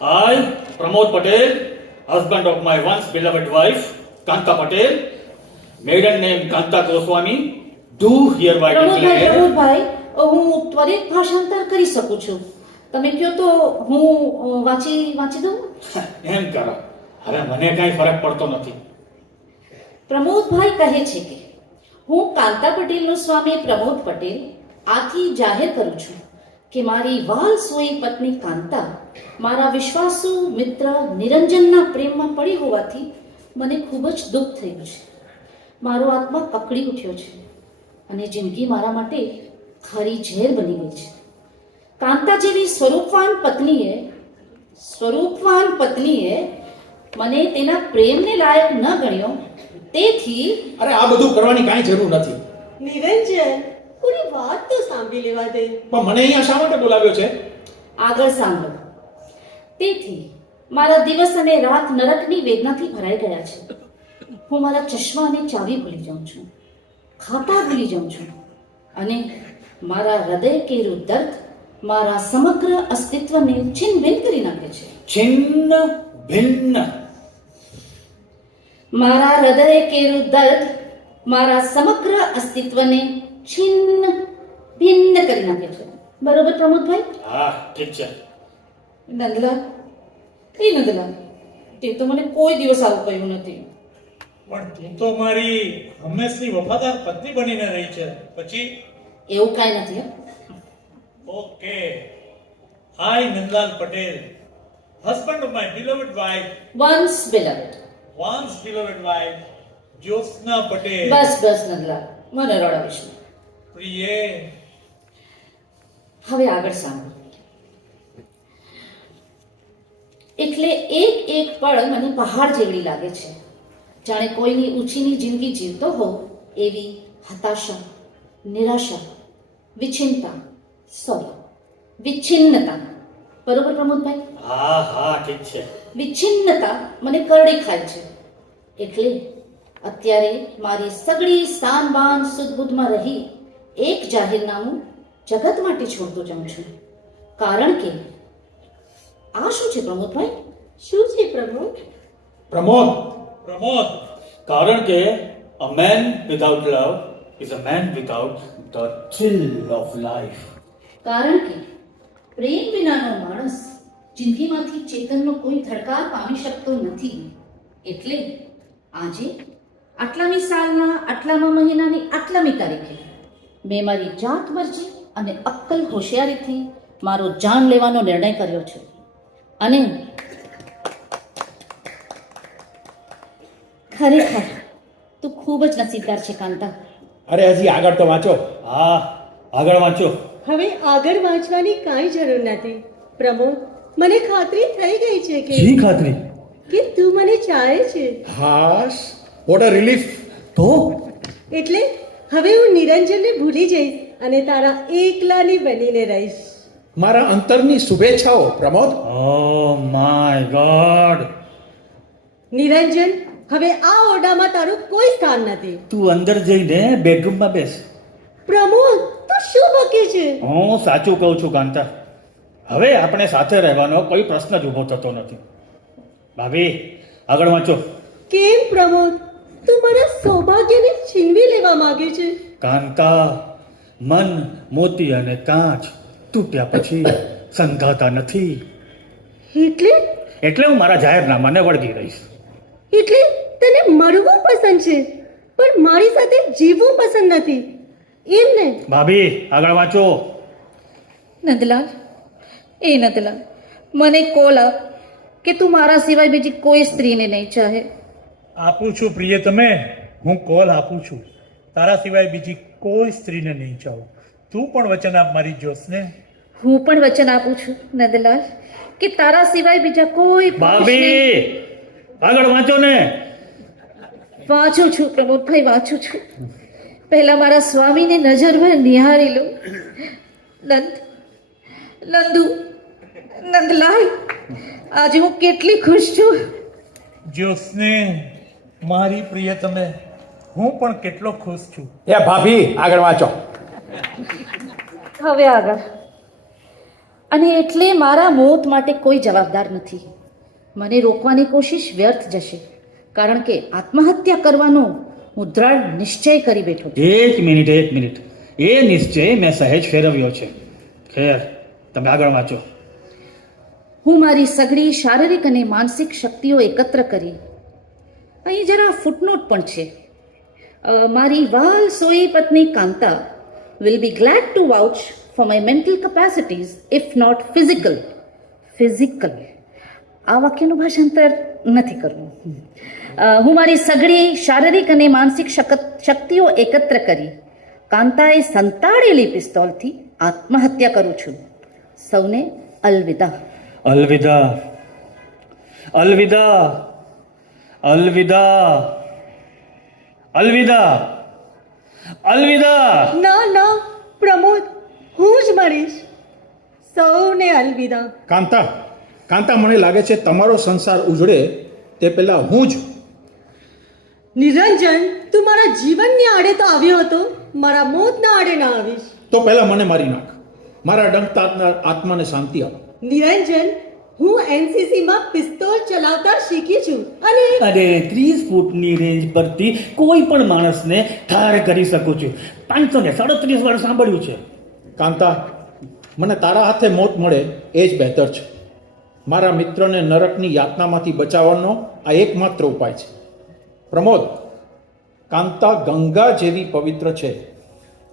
I, Pramod Patel, husband of my once beloved wife, Kanta Patel, maiden name Kanta Goswami, do hereby declare. પ્રમોદભાઈ, હું ત્વરિત ભાષાંતર કરી શકું છું. તમે કહો તો હું વાંચી દઉં. એમ કરો. હવે મને કઈ ફરક પડતો નથી. પ્રમોદભાઈ કહે છે કે હું કાંતા પટેલનો સ્વામી પ્રમોદ પટેલ આથી જાહેર કરું છું કે મારી વાલસોઈ પત્ની કાંતા મારા વિશ્વાસુ મિત્ર નિરંજનના પ્રેમમાં પડી હોવાથી મને ખૂબ જ દુઃખ થયું છે. મારો આત્મા કકડી ઉઠ્યો છે અને જિંદગી મારા માટે ખરી ઝેર બની ગઈ છે. કાંતા જેવી સ્વરૂપવાન પત્નીએ મને તેના પ્રેમને લાયક ન ગણ્યો. તેથી અરે આ બધું કરવાની કાંઈ જરૂર નથી. નિરંજન, પૂરી વાત તો સાંભળી લેવા દે. પણ મને અહીંયા શા માટે બોલાવ્યો છે? આગળ સાંભળો. તેથી મારા દિવસ અને રાત નરકની વેદનાથી ભરાઈ ગયા છે. હું મારા ચશ્મા અને ચાવી ભૂલી જાઉં છું, ખાતા ભૂલી જાઉં છું, અને મારા હૃદય કેરું દર્દ મારા સમગ્ર અસ્તિત્વને છિન્ન ભિન્ન કરી નાખે છે. છિન્ન ભિન્ન. મારા હૃદય કેરું દર્દ મારા સમગ્ર અસ્તિત્વને છિન્ન ભિન્ન કરી નાખે છે. બરોબર પ્રમોદભાઈ? હા, ઠીક છે. નંદલાલ, એ નંદલાલ, તે તો મને કોઈ દિવસ આવું કહ્યું નથી. પણ તું તો મારી હંમેશની વફાદાર પત્ની બનીને રહી છે. પછી એવું કાંઈ નથી હો. Okay, I Nandlal Patel, husband of my beloved wife, Once beloved. once beloved wife, Jyotsna Patel. બસ બસ નંદલાલ, મને રડાવીશ નહીં. પ્રિયે, હવે આગળ સાંભળો. એટલે એક એક પળ મને પહાડ જેવડી લાગે છે, જાણે કોઈની ઊંચીની જિંદગી જીવતો હોઉં એવી હતાશા, નિરાશા, વિચ્છિન્નતા. બરોબર પ્રમોદભાઈ? હા હા, ઠીક છે. વિચ્છિન્નતા મને કરડી ખાય છે. એટલે અત્યારે મારી સગળી સાન બાન સુદબુદમાં રહી એક જાહેરનામું જગત માટે છોડતો જાઉં છું. કારણ કે આ શું છે પ્રમોદભાઈ? શું છે પ્રમોદ? પ્રમોદ, પ્રમોદ, કારણ કે a man without love is a man without the thrill of life. કારણ કે પ્રેમ વિનાનો માણસ જિંદગીમાંથી ચેતનનો કોઈ ધડકાર પામી શકતો નથી. એટલે આજે આટલામી સાલના આટલામા મહિનાની આટલામી તારીખે મેં મારી જાત મરજી અને અક્કલ હોશિયારીથી મારો જાન લેવાનો નિર્ણય કર્યો છે. અને ખરેખર તું ખૂબ જ નસીબદાર છે કાંતા. અરે હજી આગળ તો વાંચો. હા, આગળ વાંચો. હવે આગળ વાંચવાની કાંઈ જરૂર નથી પ્રમોદ. મને ખાતરી થઈ ગઈ છે ખાતરી? કે તું મને ચાહે છે. હાશ, વોટ અ રિલીફ. તો એટલે હવે હું નિરંજનને ભૂલી જઈશ અને તારા એકલાની બનીને રહીશ. મારા અંતરની શુભેચ્છાઓ Pramod. Oh my God. Niranjan, હવે આ ઓરડામાં તારું કોઈ સ્થાન નથી. તું અંદર જઈને બેડરૂમમાં બેસ. પ્રમોદ, તું શું બકે છે? હું સાચું કહું છું કાંતા. હવે આપણે સાથે રહેવાનો કોઈ પ્રશ્ન જ ઊભો થતો નથી. ભાભી, આગળ વાંચો. કેમ પ્રમોદ, તું મારા સૌભાગ્યને છીનવી લેવા માંગે છે? કાંતા, મન મોતી અને કાચ તૂટ્યા પછી સંધાતા નથી. એટલે હું મારા જાહેરનામાને વળગી રહીશ. એટલે તને મરવું પસંદ છે પણ મારી સાથે જીવવું પસંદ નથી, એમ ને? ભાભી, આગળ વાંચો. નંદલાલ, એ નંદલાલ, મને કોલ આપ કે તું મારા સિવાય બીજી કોઈ સ્ત્રીને નહીં ચાહે. આપું છું પ્રિય, તમે હું કોલ આપું છું. તારા સિવાય બીજી કોઈ સ્ત્રીને નહીં ચાહું. તું પણ વચન આપ મારી જ્યોત્સને. હું પણ વચન આપું છું નંદલાલ કે તારા સિવાય બીજા કોઈ પુરુષને- ભાભી, આગળ વાંચો ને. વાંચું છું પ્રમોદભાઈ, વાંચું છું. પહેલા મારા સ્વામીને નજરમાં નિહાળી લો. નંદુ, નંદલાલ, આજે હું કેટલી ખુશ છું. જ્યોત્સને, મારી પ્રિય તમે, હું પણ કેટલો ખુશ છું. એ ભાભી, આગળ વાંચો. હવે આગળ. અને એટલે મારા મોત માટે કોઈ જવાબદાર નથી. મને રોકવાની કોશિશ વ્યર્થ જશે, કારણ કે આત્મહત્યા કરવાનો હું દ્રઢ નિશ્ચય કરી બેઠો છું. એક મિનિટ. એ નિશ્ચય મેં સહેજ ફેરવ્યો છે. ખેર, તમે આગળ વાંચો. હું મારી સઘળી શારીરિક અને માનસિક શક્તિઓ એકત્ર કરી, અહીં જરા ફૂટનોટ પણ છે. મારી વાલ સોઈ પત્ની Kanta will be glad to vouch for my mental capacities if not physical. આ વાક્યનું ભાષાંતર નથી કરવું. હું મારી સઘળી શારીરિક અને માનસિક શક્તિઓ એકત્ર કરી કાંતાએ સંતાડેલી પિસ્તોલથી આત્મહત્યા કરું છું. સૌને અલવિદા. અલવિદા, અલવિદા, અલવિદા, અલવિદા, અલવિદા. ના પ્રમોદ, હું જ મરીશ. સૌને અલવિદા. કાંતા, મને લાગે છે તમારો સંસાર ઉજળે તે પહેલા હું જ. નિરંજન, તું મારા જીવનની આડે તો આવ્યો હતો, મારા મોતના આડે ના આવીશ. તો પહેલા મને મારી નાખ, મારા ડંકતા આત્માને શાંતિ આપ. નિરંજન, હું એનસીસી માં પિસ્તોલ ચલાવતા શીખી છું અને અરે 30 ફૂટની રેન્જ પરથી કોઈ પણ માણસને ઠાર કરી શકું છું. 537 વાર સાંભળ્યું છે. કાંતા, મને તારા હાથે મોત મળે એ જ બહેતર છે. મારા મિત્રને નરકની યાતનામાંથી બચાવવાનો આ એકમાત્ર ઉપાય છે. પ્રમોદ, કાંતા ગંગા જેવી પવિત્ર છે.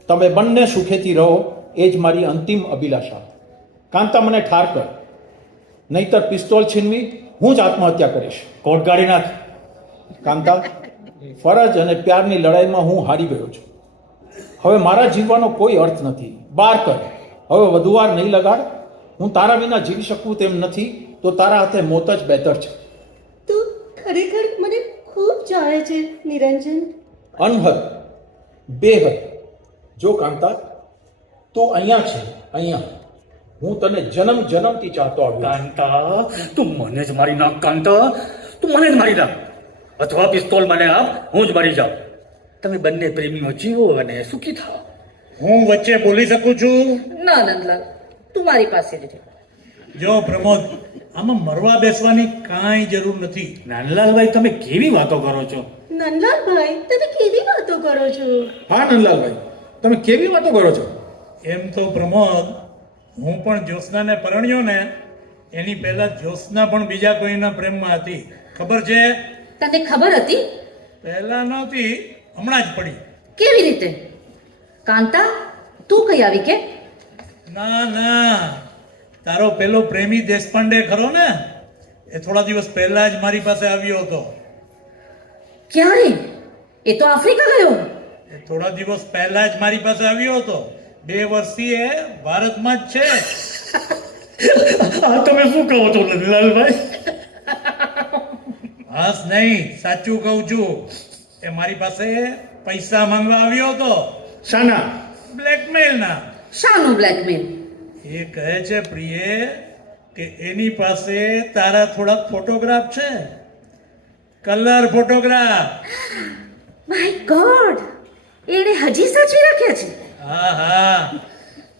તમે બંને સુખેથી રહો એ જ મારી અંતિમ અભિલાષા. કાંતા, મને ઠાર કર, નહીતર પિસ્તોલ છીનવી હું જ આત્મહત્યા કરીશ. કોટ કાઢી નાખ. કાંતા, ફરજ અને પ્યારની લડાઈમાં હું હારી ગયો છું. હવે મારા જીવવાનો કોઈ અર્થ નથી. બાર કર, હવે વધુ વાર નહીં લગાડ. હું તારા વિના જીવી શકું તેમ નથી, તો તારા હાથે મોત જ બહેતર છે. તું ખરેખર મને ખૂબ ચાહે છે નિરંજન. અનહદ, બેહદ. જો કાંતા, તું અહીંયા છે, અહીંયા. હું તને જન્મ જન્મથી ચાહતો આવ્યો છું. કાંતા, તું મને જ મારી નાખ. કાંતા, તું મને જ મારી નાખ, અથવા પિસ્તોલ મને આપ, હું જ મરી જાઉં. તમે બંને પ્રેમીઓ જીવો અને સુખી થાઓ. હું વચ્ચે બોલી શકું છું? ના નંદલાલ, તું મારી પાસે જ રહે. જો પ્રમોદ, આમાં મરવા બેસવાની કાંઈ જરૂર નથી. નાનલાલભાઈ, તમે કેવી વાતો કરો છો? નંદલાલભાઈ, તમે કેવી વાતો કરો છો? હા નંદલાલભાઈ, તમે કેવી વાતો કરો છો? એમ તો પ્રમોદ, હું પણ જ્યોત્સનાને પરણ્યો ને એની પહેલા જ્યોત્સના પણ બીજા કોઈના પ્રેમમાં હતી. ખબર છે? તને ખબર હતી? પહેલા નહોતી, હમણાં જ પડી. કેવી રીતે? કાંતા, તું કઈ આવી કે? ના ના, તારો પેલો પ્રેમી દેશપાંડે ખરો ને, એ થોડા દિવસ પહેલા જ મારી પાસે આવ્યો હતો. ક્યારે? એ તો આફ્રિકા ગયો. એ થોડા દિવસ પહેલા જ મારી પાસે આવ્યો હતો. 2 વર્ષથી એ ભારતમાં જ છે. આ તમે શું કહો છો નંદલાલભાઈ? હાસ નહીં, સાચું કહું છું. એ મારી પાસે પૈસા માંગવા આવ્યો હતો. શાના? બ્લેકમેલના. શાનું બ્લેકમેલ? એ કહે છે પ્રિય કે એની પાસે તારા થોડાક ફોટોગ્રાફ છે, કલર ફોટોગ્રાફ. માય ગોડ, એણે હજી સાચવી રાખ્યા છે? હા હા,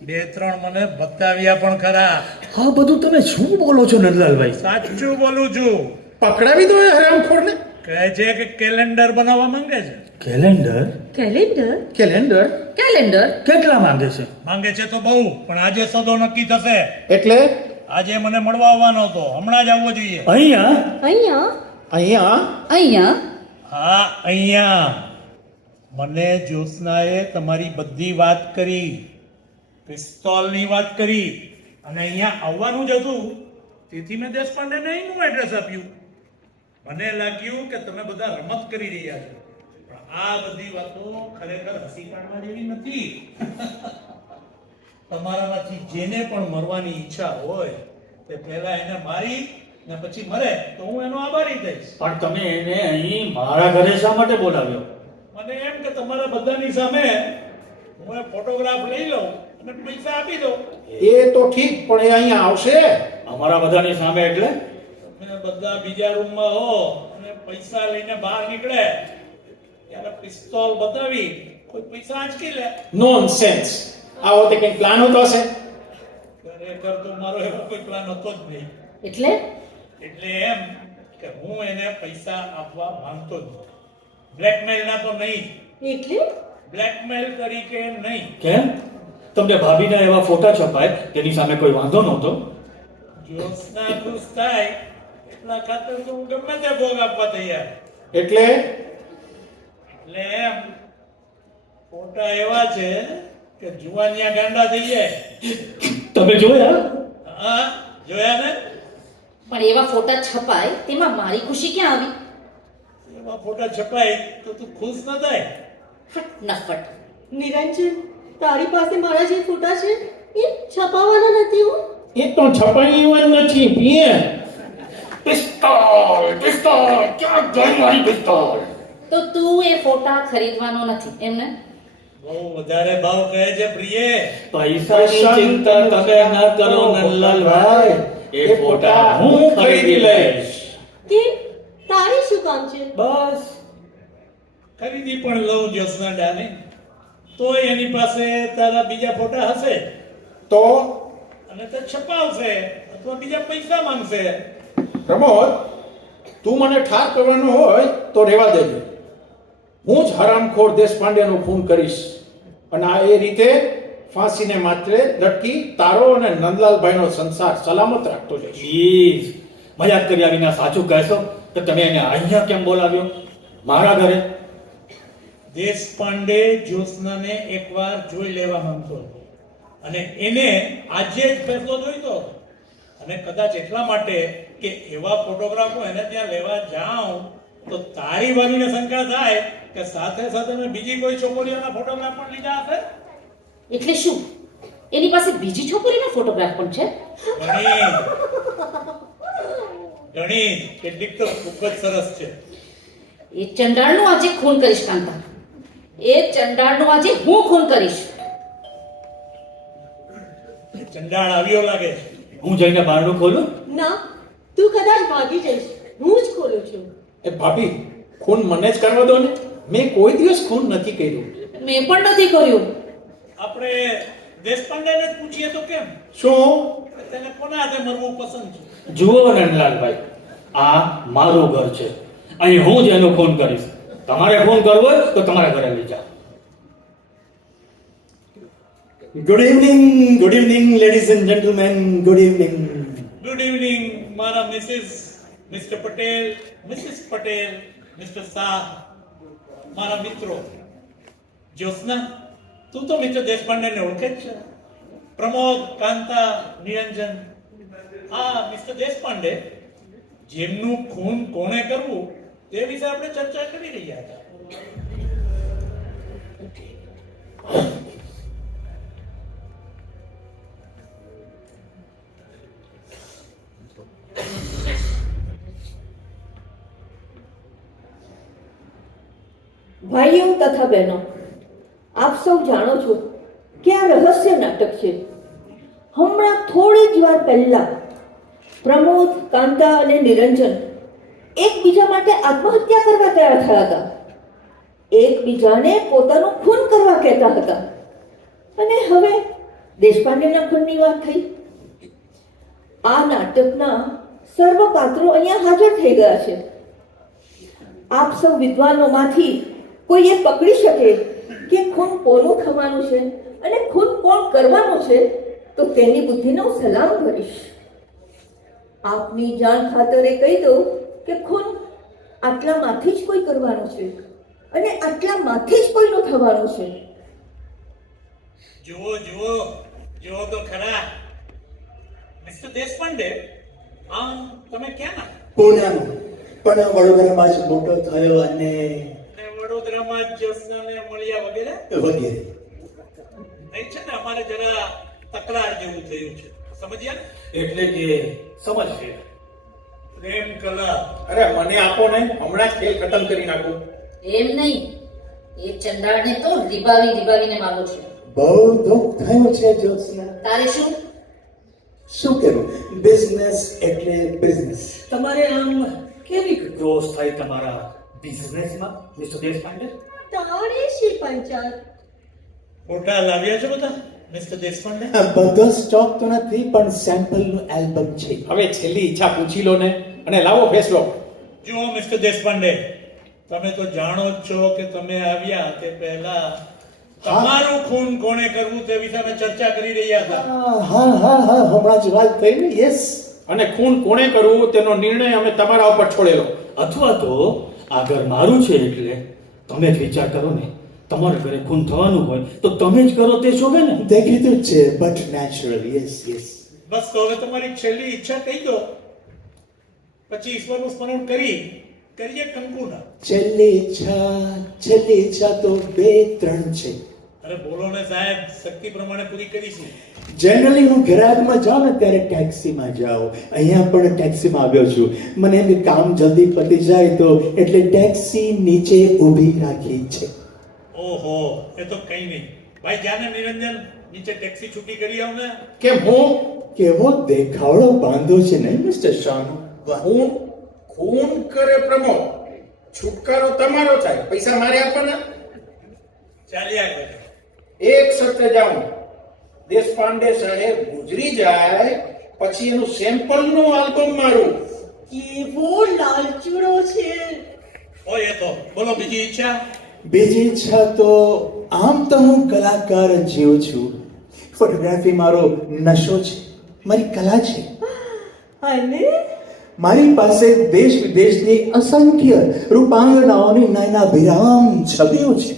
2-3 મને બતાવ્યા પણ ખરા. આ બધું તમે શું બોલો છો નંદલાલભાઈ? સાચું બોલું છું. પકડાવી દો એ હરામખોરને. કહે છે કે કેલેન્ડર બનાવવા માંગે છે. કેલેન્ડર? કેલેન્ડર? Calendar calendar? કેટલા માંગે છે? માંગે છે તો બહુ, પણ આજે સદો નક્કી થશે. એટલે આજે મને મળવા આવવાનો હતો, હમણાં જ આવવો જોઈએ. અહીંયા? અહીંયા? અહીંયા? અહીંયા? હા, અહીંયા. મને જ્યોત્સનાએ તમારી બધી વાત કરી, પિસ્તોલની વાત કરી, અને અહીંયા આવવાનું જ હતું. તેથી મેં દેશપાંડેને અહીંનું એડ્રેસ આપ્યું. મને લાગ્યું કે તમે બધા રમત કરી રહ્યા છો, પણ આ બધી વાતો ખરેખર હસી કાઢવા જેવી નથી. તમારામાંથી જેને પણ મરવાની ઈચ્છા હોય તે પહેલા એને મારી ને પછી મરે તો હું એનો આભારી થઈશ. પણ તમે એને અહીં મારા ઘરે શા માટે બોલાવ્યો? મને એમ કે તમારા બધાની સામે હું એ ફોટોગ્રાફ લઈ લઉં અને પૈસા આપી દઉં. એ તો ઠીક, પણ એ અહીંયા આવશે? અમારા બધાની સામે એટલે? તમે બધા બીજા રૂમમાં હો અને પૈસા લઈને બહાર નીકળે ત્યારે પિસ્તોલ બતાવી કોઈ પૈસા આંચકી લે. નોનસેન્સ. આવો તે કંઈ પ્લાન હોતો હશે? ખરેખર તો મારો એવો કોઈ પ્લાન હતો જ નહીં. એટલે? એટલે એમ કે હું એને પૈસા આપવા માંગતો જ નહીં. બ્લેકમેલ ના તો નહીં, એટલે? બ્લેકમેલ તરીકે નહીં. કેમ? તમને ભાભીના એવા ફોટા છપાય તેની સામે કોઈ વાંધો નહોતો? જ્યોત્સના ખુશ થાય એટલા ખાતર તો હું ગમે તે ભોગ આપવા તૈયાર. એટલે એટલે એમ ફોટા એવા છે કે જુવાનિયા ગાંડા થઈ જાય. તમે જોયા? હા, જોયા ને? પણ એવા ફોટા છપાય તેમાં મારી ખુશી ક્યાં આવી? એવા ફોટા છપાય તો તું ખુશ ન થાય. હટ, નફટ. નિરંજન, તારી પાસે મારા જે ફોટા છે એ છપાવવાના નથી. હું એ તો છપાઈ જ નથી. પીએ પિસ્તોલ! પિસ્તોલ! ક્યાં ગઈ મારી પિસ્તોલ? તો તું એ ફોટા ખરીદવાનો નથી એમને? બહુ વધારે ભાવ કહે છે પ્રિય. પૈસાની ચિંતા તમે ન કરો નંદલાલભાઈ, એ ફોટા હું ખરીદી લઈશ. કે તારે શું કામ છે? બસ ખરીદી પણ લઉં જ્યોત્સના ડાને, તો એની પાસે તારા બીજા ફોટા હશે તો અને તે છપાવશે અથવા બીજા પૈસા માંગશે. પ્રમોદ, તું મને ઠાર કરવાનો હોય તો રહેવા દેજે. હું જ હરામખોર દેશપાંડેનો ખૂન કરીશ અને આ એ રીતે ફાંસીને માત્ર લટકી તારો અને નંદલાલભાઈનો સંસાર સલામત રાખતો જઈશ. પ્લીઝ, મજાક કર્યા વિના સાચું કહેશો કે તમે એને અહીંયા કેમ બોલાવ્યો મારા ઘરે? દેશપાંડે જ્યોત્સનાને એકવાર જોઈ લેવા માંગતો હતો અને એને આજે જ ફેસલો જોઈતો હતો. અને કદાચ એટલા માટે કે એવા ફોટોગ્રાફો એને ત્યાં લેવા જાઉં તો તારી બાજુને શંકા થાય કે સાથે સાથે મેં બીજી કોઈ છોકરીઓના ફોટોગ્રાફ પણ લીધા હશે. એટલે શું એની પાસે બીજી છોકરીનો ફોટોગ્રાફ પણ છે? ઘણી કેટલીક તો ખૂબ જ સરસ છે. એ ચંડાળનું આજે ખૂન કરીશ કાંતા, એ ચંડાળનું આજે હું ખૂન કરીશ. ચંડાળ આવ્યો લાગે છે. હું જઈને બારણું ખોલું? ના, તું કદાચ ભાગી જઈશ. હું જ ખોલું છું. એ ભાભી, ખૂન મને જ કરવા દો ને. મેં કોઈ દિવસ ખૂન નથી કર્યું. મેં પણ નથી કર્યું. આપણે દેશપાંડેને જ પૂછીએ તો કેમ? શું? તેને કોના હાથે મરવું પસંદ છે? જુઓ નંદલાલભાઈ, આ મારું ઘર છે. અહીં હું જ એનો ખૂન કરીશ. તમારે ખૂન કરવો હોય તો તમારા ઘરે લઈ જાઓ. Good evening ladies and gentleman, good evening. Good evening મારા Mrs, Mr Patel, Mrs Patel, Mr Shah, મારા મિત્રો. જ્યોત્સના, તું તો મિસ્ટર દેશપાંડેને ઓળખે જ છે. પ્રમોદ, કાંતા, નિરંજન, આ મિસ્ટર દેશપાંડે જેમનું ખૂન કોણે કરવું તે વિશે આપણે ચર્ચા કરી રહ્યા હતા. ભાઈઓ તથા બહેનો, આપ સૌ જાણો છો કે આ રહસ્ય નાટક છે. હમણાં થોડી જ વાર પહેલા પ્રમોદ, કાંતા અને નિરંજન એકબીજા માટે આત્મહત્યા કરવા તૈયાર થયા હતા. એકબીજાને પોતાનું ખૂન કરવા કહેતા હતા. અને હવે દેશપાંડેના ખૂનની વાત થઈ. આ નાટકના સર્વ પાત્રો અહીંયા હાજર થઈ ગયા છે. આપ સૌ વિદ્વાનોમાંથી કોઈ એ પકડી શકે કે ખૂન કોનું થવાનું છે અને ખૂન કોણ કરવાનું છે તો તેની બુદ્ધિનો સલામ કરીશ. આપની જાણ ખાતરે કહી દઉં કે ખૂન આટલામાંથી જ કોઈ કરવાનું છે અને આટલામાંથી જ કોઈનું થવાનું છે. જુઓ જુઓ જુઓ તો ખરા. મિસ્ટર દેશપાંડે, આમ તમે ક્યાં ના? પૂનામાં, પણ વડોદરામાં જ મોટો થયો અને વડોદરામાં જ જ્યોત્સનાને મળ્યા વગેરે વગેરે. નહીં છે ને, અમારે જરા તકરાર જેવું થયું છે, સમજ્યા? એટલે કે સમજશે. પ્રેમ કલા. અરે મને આપો ને, હમણાં જ ખેલ ખતમ કરી નાખું. એમ નહીં, એ ચંડાળને તો રીબાવીને મારો છે. બહુ દુઃખ થયું છે જ્યોત્સના. તારે શું? શું કરું, બિઝનેસ એટલે બિઝનેસ. તમારે આમ કેવી જોશ થાય તમારા બિઝનેસમાં મિસ્ટર દેશપાંડે? તારે શી પંચાયત? ફોટા લાવ્યા છો બધા મિસ્ટર દેશપાંડે? બધો સ્ટોક તો નથી, પણ સેમ્પલનું એલ્બમ છે. હવે છેલ્લી ઈચ્છા પૂછી લો ને અને લાવો ફેસલો. જુઓ મિસ્ટર દેશપાંડે, તમે તો જાણો જ છો કે તમે આવ્યા તે પહેલા તમારું ખૂન કોણે કરવું તે વિશે અમે ચર્ચા કરી રહ્યા હતા. હા, હમણાં જ વાત થઈ ને. યસ. અને ખૂન કોણે કરવું તેનો નિર્ણય અમે તમારા ઉપર છોડેલો. અથવા તો આ ઘર મારું છે એટલે તમે જ વિચાર કરો ને. તમારા ઘરે ખૂન થવાનું હોય તો તમે જ કરો તે શોભે ને. દેખીતું જ છે, બટ નેચરલ. યસ. બસ તો હવે તમારી છેલ્લી ઈચ્છા કહી દો, પછી ઈશ્વરનું સ્મરણ કરીએ કંકુના. છેલ્લી ઈચ્છા તો 2-3 છે. અરે બોલો ને સાહેબ, શક્તિ પ્રમાણે પૂરી કરીશું. જનરલી હું ગ્રાહકમાં જાઉં ને ત્યારે ટેક્સીમાં જાઉં. અહીંયા પણ ટેક્સીમાં આવ્યો છું. મને એમ કે કામ જલ્દી પતી જાય તો, એટલે ટેક્સી નીચે ઊભી રાખી છે. ઓહો, એ તો કઈ નહીં. ભાઈ જાને નિરંજન, નીચે ટેક્સી છૂટી કરી આવ ને. કેમ હું કેવો દેખાવડો બાંધો છે નહીં મિસ્ટર શાહ? ખૂન કરે પ્રમોદ? છુટકારો તમારો થાય, પૈસા મારે આપવાના. ચાલ્યા કરે. એક શરતે જાઉં, દેશપાંડે સાહેબ ગુજરી જાય પછી એનું સેમ્પલ નું આલ્બમ મારું. કેવો લાલચુડો છે. હોય એ તો બોલો બીજી ઈચ્છા. બીજી ઈચ્છા તો આમ તો હું કલાકાર જ જીવું છું. ફોટોગ્રાફી મારો નશો છે, મારી કલા છે. અને મારી પાસે દેશ વિદેશની અસંખ્ય રૂપાંગનાઓની નયનાભિરામ છબીઓ છે.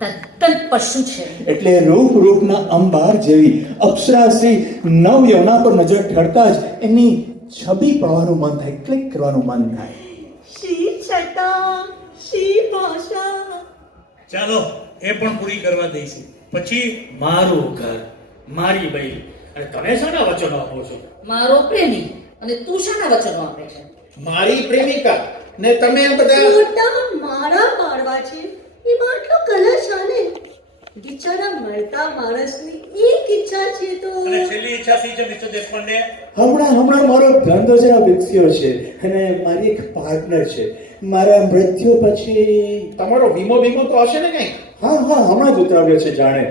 તદ્દન પશુ છે. એટલે રૂપ રૂપના અંબાર જેવી અપ્સરાશ્રી નવ યૌવના પર નજર ઠરતા જ એમની છબી પડવાનું મન થાય, ક્લિક કરવાનું મન થાય. શી છટા, શી ભાષા. ચાલો એ પણ પૂરી કરવા દઈશું. પછી મારું ઘર, મારી બઈ, અને તમે શાના વચનો આપો છો? મારો પ્રેમી અને તું શાના વચનો આપે છે? મારી પ્રેમિકા ને તમે બધા. મોટા મારા પાડવા છે એમાં આટલો કલર શાને? બિચારા મળતા માણસની એક ઈચ્છા છે તો અને છેલ્લી ઈચ્છા શી છે મિસ્ટર દેશપાંડે? હમણાં મારો ધંધો જરા વિકસ્યો છે અને મારી એક પાર્ટનર છે. મારા મૃત્યુ પછી તમારો વીમો તો હશે ને કઈ? હા હમણાં જ ઉતરાવ્યો છે જાણે.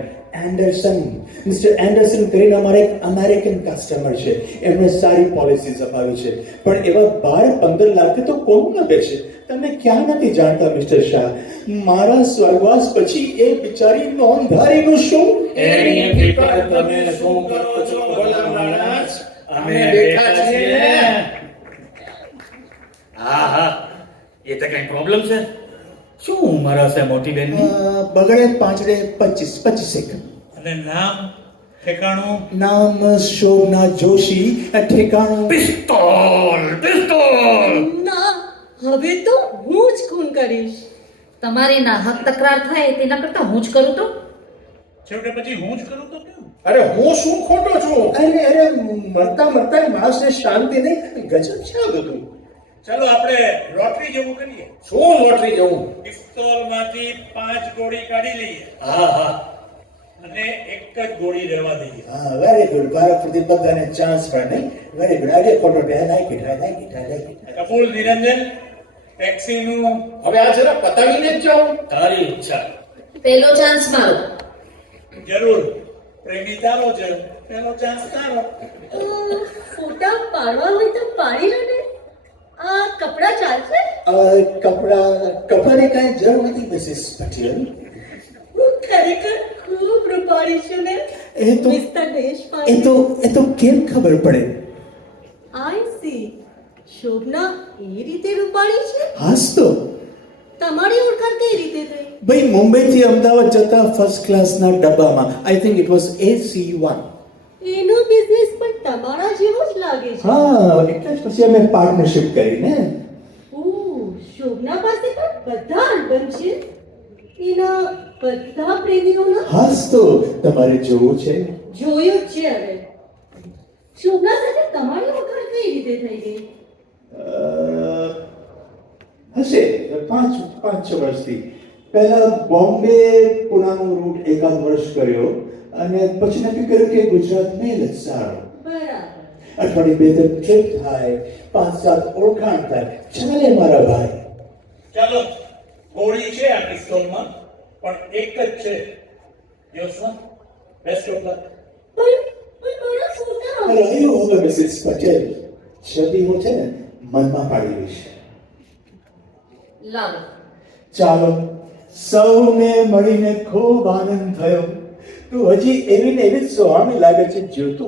મિસ્ટર એન્ડરસન કરીને અમારા એક અમેરિકન કસ્ટમર છે. એમણે સારી પોલિસીઝ અપાવી છે, પણ એવા 12-15 લાખથી તો કોણ ન બેસે? તમે ક્યાં નથી જાણતા મિસ્ટર શાહ, મારા સ્વર્ગવાસ પછી એ બિચારી નોંધારીનું શું? એની ફિકર તમે શું કરો છો ભલા માણસ? અમે બેઠા છીએ. હા, એ તો કઈ પ્રોબ્લેમ છે? શું ઉંમર હશે મોટી બેનની? બગડે પાંચડે 25 અને નામ ઠેકાણું? નામ શોભના જોશી, ઠેકાણું પિસ્તોલ. ના, હવે તો હું જ ખૂન કરીશ. તમારી નાહક તકરાર થાય તેના કરતા હું જ કરું તો? છેવટે પછી હું જ કરું તો કેમ? અરે હું શું ખોટો છું? અરે મરતા માણસને શાંતિ નહીં, ગજબ છે આ બધું. ચાલો આપણે લોટરી જેવું કરીએ. શું લોટરી જવું? પિસ્તોલમાંથી 5 ગોળી કાઢી લઈએ હા, અને એક જ ગોળી રહેવા દઈએ. હા, વેરી ગુડ. ભારત સુધી બધાને ચાન્સ પણ નહીં. Very good. આજે ફોટો I like it. કપૂલ નિરંજન, ટેક્સીનું હવે આ જરા પતાવીને જ જાઉં. તારી ઈચ્છા. પહેલો ચાન્સ મારો. જરૂર. પ્રેમી તારો છે, પહેલો ચાન્સ તારો. ફોટા પાડવા હોય તો પાડી લો ને. આ કપડા ચાલશે? કપડાની કાંઈ જરૂર નથી મિસિસ પટેલ. હું ખરેખર ખૂબ રૂપાળી છું ને એ તો મિસ્ટર દેશપાંડે. એ તો કેમ ખબર પડે? I C. શોભના એ રીતે રૂપાળી છે? હાસ તો તમારી ઓળખાણ કઈ રીતે થઈ? ભાઈ, મુંબઈથી અમદાવાદ જતા ફર્સ્ટ ક્લાસના ડબ્બામાં, I think it was AC1. એનો બિઝનેસ પણ તમારા જેવો જ લાગે છે. હા, એટલે જ પછી અમે પાર્ટનરશિપ કરીને. શોભના પાસે પણ બધા આલ્બમ છે એના બધા પ્રેમીઓના. હાસ તો તમારે જોવું છે? જોયું જ છે. હવે શોભના સાથે તમારી ઓળખાણ કઈ રીતે થઈ ગઈ? હશે 5-6 વર્ષથી. પહેલા બોમ્બે પુનાનો રૂટ એકાદ વર્ષ કર્યો અને પછી નક્કી કર્યું કે ગુજરાત મેલ જ સારો. બરાબર. અઠવાડિયે 2 ટ્રીપ થાય, 5-7 ઓળખાણ થાય. ચાલે મારા ભાઈ. ચાલો, ગોળી છે આ પિસ્તોલમાં, પણ એક જ છે. જોશમાં બેસ્ટ ઓફ લક. પણ મારા ફોટા. રહ્યું હવે મિસિસ પટેલ, છબીઓ છે ને મનમાં પાડી લઈશ. લાવો. ચાલો, સૌને મળીને ખૂબ આનંદ થયો. તું હજી એવી ને એવી જ સોહામી લાગે છે જ્યોતુ.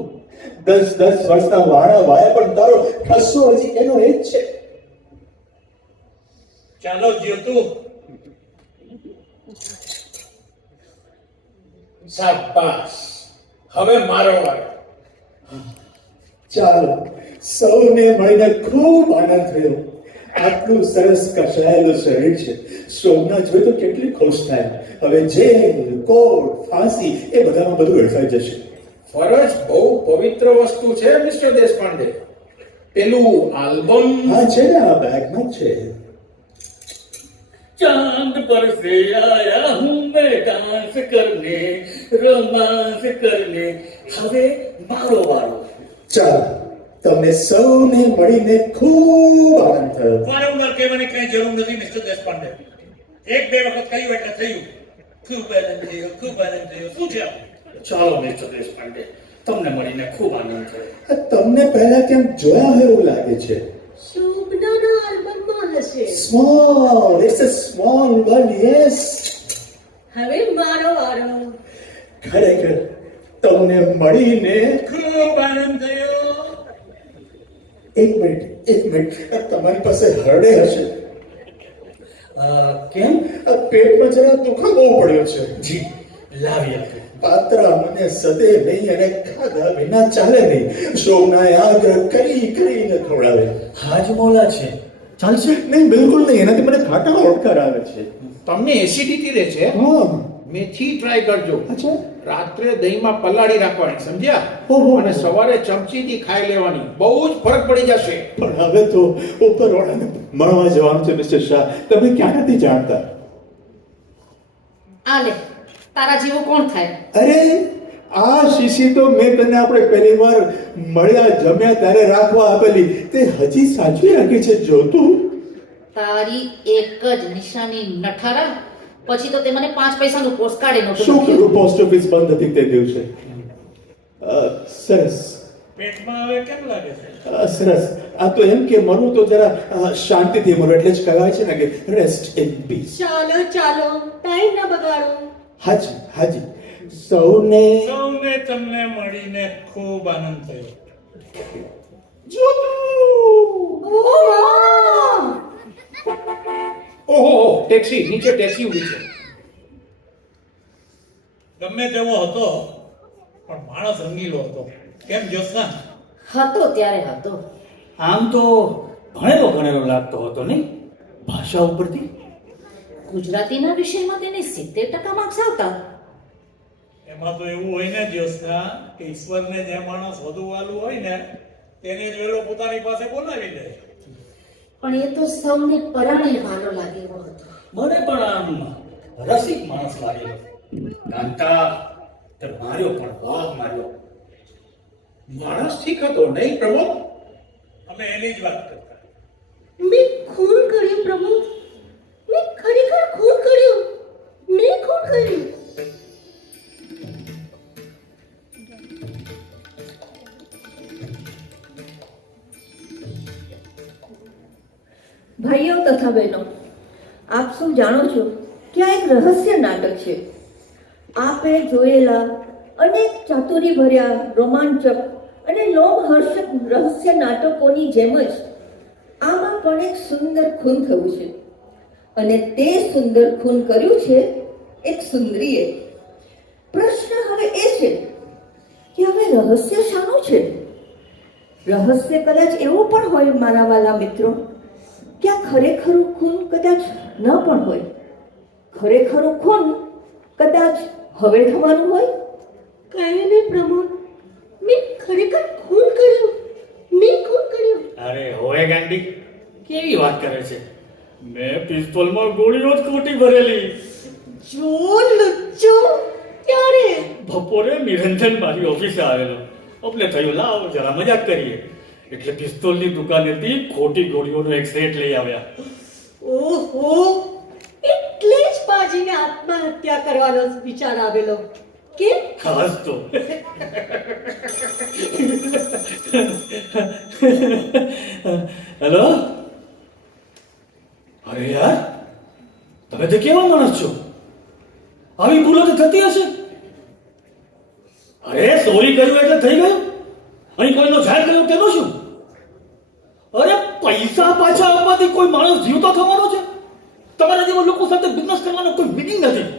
10 વર્ષના વાણા વાયા પણ તારો ઠસ્સો હજી એનો એ જ છે. ચાલો જ્યોતુ. શાબાશ, હવે મારો વારો. ચાલો, સૌને મળીને ખૂબ આનંદ થયો. આટલું સરસ કસાયેલું શરીર છે. શોભના જોઈ તો કેટલી ખુશ થાય. હવે જેલ, કોર્ટ, ફાંસી એ બધામાં બધું વેડફાઈ જશે. ફરજ બહુ પવિત્ર વસ્તુ છે મિસ્ટર દેશપાંડે. પેલું આલ્બમ હા છે ને, આ બેગમાં જ છે. चांद पर से आया हूँ मैं डांस करने, रोमांस करने. હવે મારો વારો. ચાલો, તમને સૌને મળીને ખૂબ આનંદ થયો. વારંવાર કહેવાની કઈ જરૂર નથી મિસ્ટર દેશપાંડે. એક બે વખત કહ્યું એટલે થયું. ખૂબ આનંદ થયો, ખૂબ આનંદ થયો. શું છે આ? ચાલો મિસ્ટર દેશપાંડે, તમને મળીને ખૂબ આનંદ થયો. તમને પહેલા કેમ જોયા હોય એવું લાગે છે. શોભનાના આલ્બમમાં હશે. Small, it's a small world. Yes, હવે મારો વારો. ખરેખર તમને મળીને ખૂબ આનંદ થયો. એક મિનિટ, તમારી પાસે હરડે હશે? કેમ? પેટમાં જરા દુખાવો પડ્યો છે. જી, લાવી આપો. પાત્રા મને સદે નહીં અને ખાધા વિના ચાલે નહીં. શોભનાએ આગ્રહ કરીને ખવડાવે. હાજમોલા છે, ચાલશે? નહીં, બિલકુલ નહીં. એનાથી મને ખાટા ઓળકાર આવે છે. તમને એસિડિટી રહે છે? હા. મેથી ટ્રાય કરજો. અચ્છા. રાત્રે દહીંમાં પલાળી રાખવાની, સમજ્યા? ઓહો. અને સવારે ચમચીથી ખાઈ લેવાની. બહુ જ ફરક પડી જશે. પણ હવે તો ઉપરવાળાને મળવા જવાનું છે મિસ્ટર શાહ. તમે ક્યાં નથી જાણતા? આ લે, તારા જેવું કોણ થાય? અરે, આ શીશી તો મેં તને આપણે પહેલી વાર મળ્યા જમ્યા ત્યારે રાખવા આપેલી. તે હજી સાચવી રાખી છે. જોતું. તારી એક જ નિશાની નઠારા. પછી તો તે મને 5 પૈસાનું પોસ્ટકાર્ડ એ નહોતું શું લખ્યું. કરું, પોસ્ટ ઓફિસ બંધ હતી તે દિવસે. સરસ. પેટમાં હવે કેમ લાગે છે? સરસ. આ તો એમ કે મરું તો જરા શાંતિથી મરું. એટલે જ કહેવાય છે ને કે રેસ્ટ ઇન પીસ. ચાલો ચાલો, ટાઈમ ના બગાડો. હાજી, હાજી. સૌને સૌને તમને મળીને ખૂબ આનંદ થયો. ઓહો, ટેક્સી નીચે, ટેક્સી ઊભી છે. ગમે તેવો હતો પણ માણસ રંગીલો હતો. કેમ જ્યોત્સના? હતો ત્યારે હતો. આમ તો ભણેલો લાગતો હતો નહીં, ભાષા ઉપરથી. ગુજરાતીના વિષયમાં તેને 70% માર્ક્સ આવતા. એમાં તો એવું હોય ને જ્યોત્સના કે ઈશ્વરને જે માણસ વધુ વાલું હોય ને તેને જ વેલો પોતાની પાસે બોલાવી લે. પણ એ તો સૌને પરાણે વાલો લાગેલો હતો. મને પણ આમ રસિક માણસ લાગેલો. કાંતા તે માર્યો, પણ વાહ માર્યો. માણસ ઠીક હતો નહીં પ્રમોદ? અમે એની જ વાત કરતા. મેં ખૂન કર્યું પ્રમોદ. મેં ખરેખર ખૂન કર્યું. મેં ખૂન કર્યું. ભાઈઓ તથા બહેનો, આપ શું જાણો છો કે આ એક રહસ્ય નાટક છે. આપે જોયેલા અનેક ચાતુરી ભર્યા, રોમાંચક અને લોમહર્ષક રહસ્ય નાટકોની જેમ જ આમાં પણ એક સુંદર ખૂન થયું છે. અને તે સુંદર ખૂન કર્યું છે એક સુંદરીએ. પ્રશ્ન હવે એ છે કે હવે રહસ્ય શાનું છે? રહસ્ય કદાચ એવું પણ હોય મારા વાલા મિત્રો કે આ ખરેખરું ખૂન કદાચ ન પણ હોય. ખરેખરું ખૂન કદાચ હવે થવાનું હોય. કહે ને પ્રમોદ, મેં ખરેખર ખૂન કર્યું. મેં ખૂન કર્યું. અરે હોય ગાંડી, કેવી વાત કરે છે? મેં પિસ્તોલમાં ગોળીઓ જ ખોટી ભરેલી. જો લુચ્ચો, ત્યારે બપોરે નિરંજન મારી ઓફિસે આવેલો. એટલે થયું લાવ જરા મજાક કરીએ. એટલે પિસ્તોલની દુકાનેથી ખોટી ગોળીઓનો એક સેટ લઈ આવ્યા. ઓહો, એટલે જ બાજીને આત્મહત્યા કરવાનો વિચાર આવેલો. કેમ? ખાસ તો હેલો. અરે યાર, તમે તો કેવા માણસ છો? આવી ભૂલો તો થતી હશે. અરે સોરી કર્યું એટલે થઈ ગયું. અહીં કોઈનો ઝાડ કર્યો તેનો શું? અરે પૈસા પાછા આપવાથી કોઈ માણસ જીવતો થવાનો છે? તમારા જેવા લોકો સાથે બિઝનેસ કરવાનો કોઈ મીનિંગ નથી.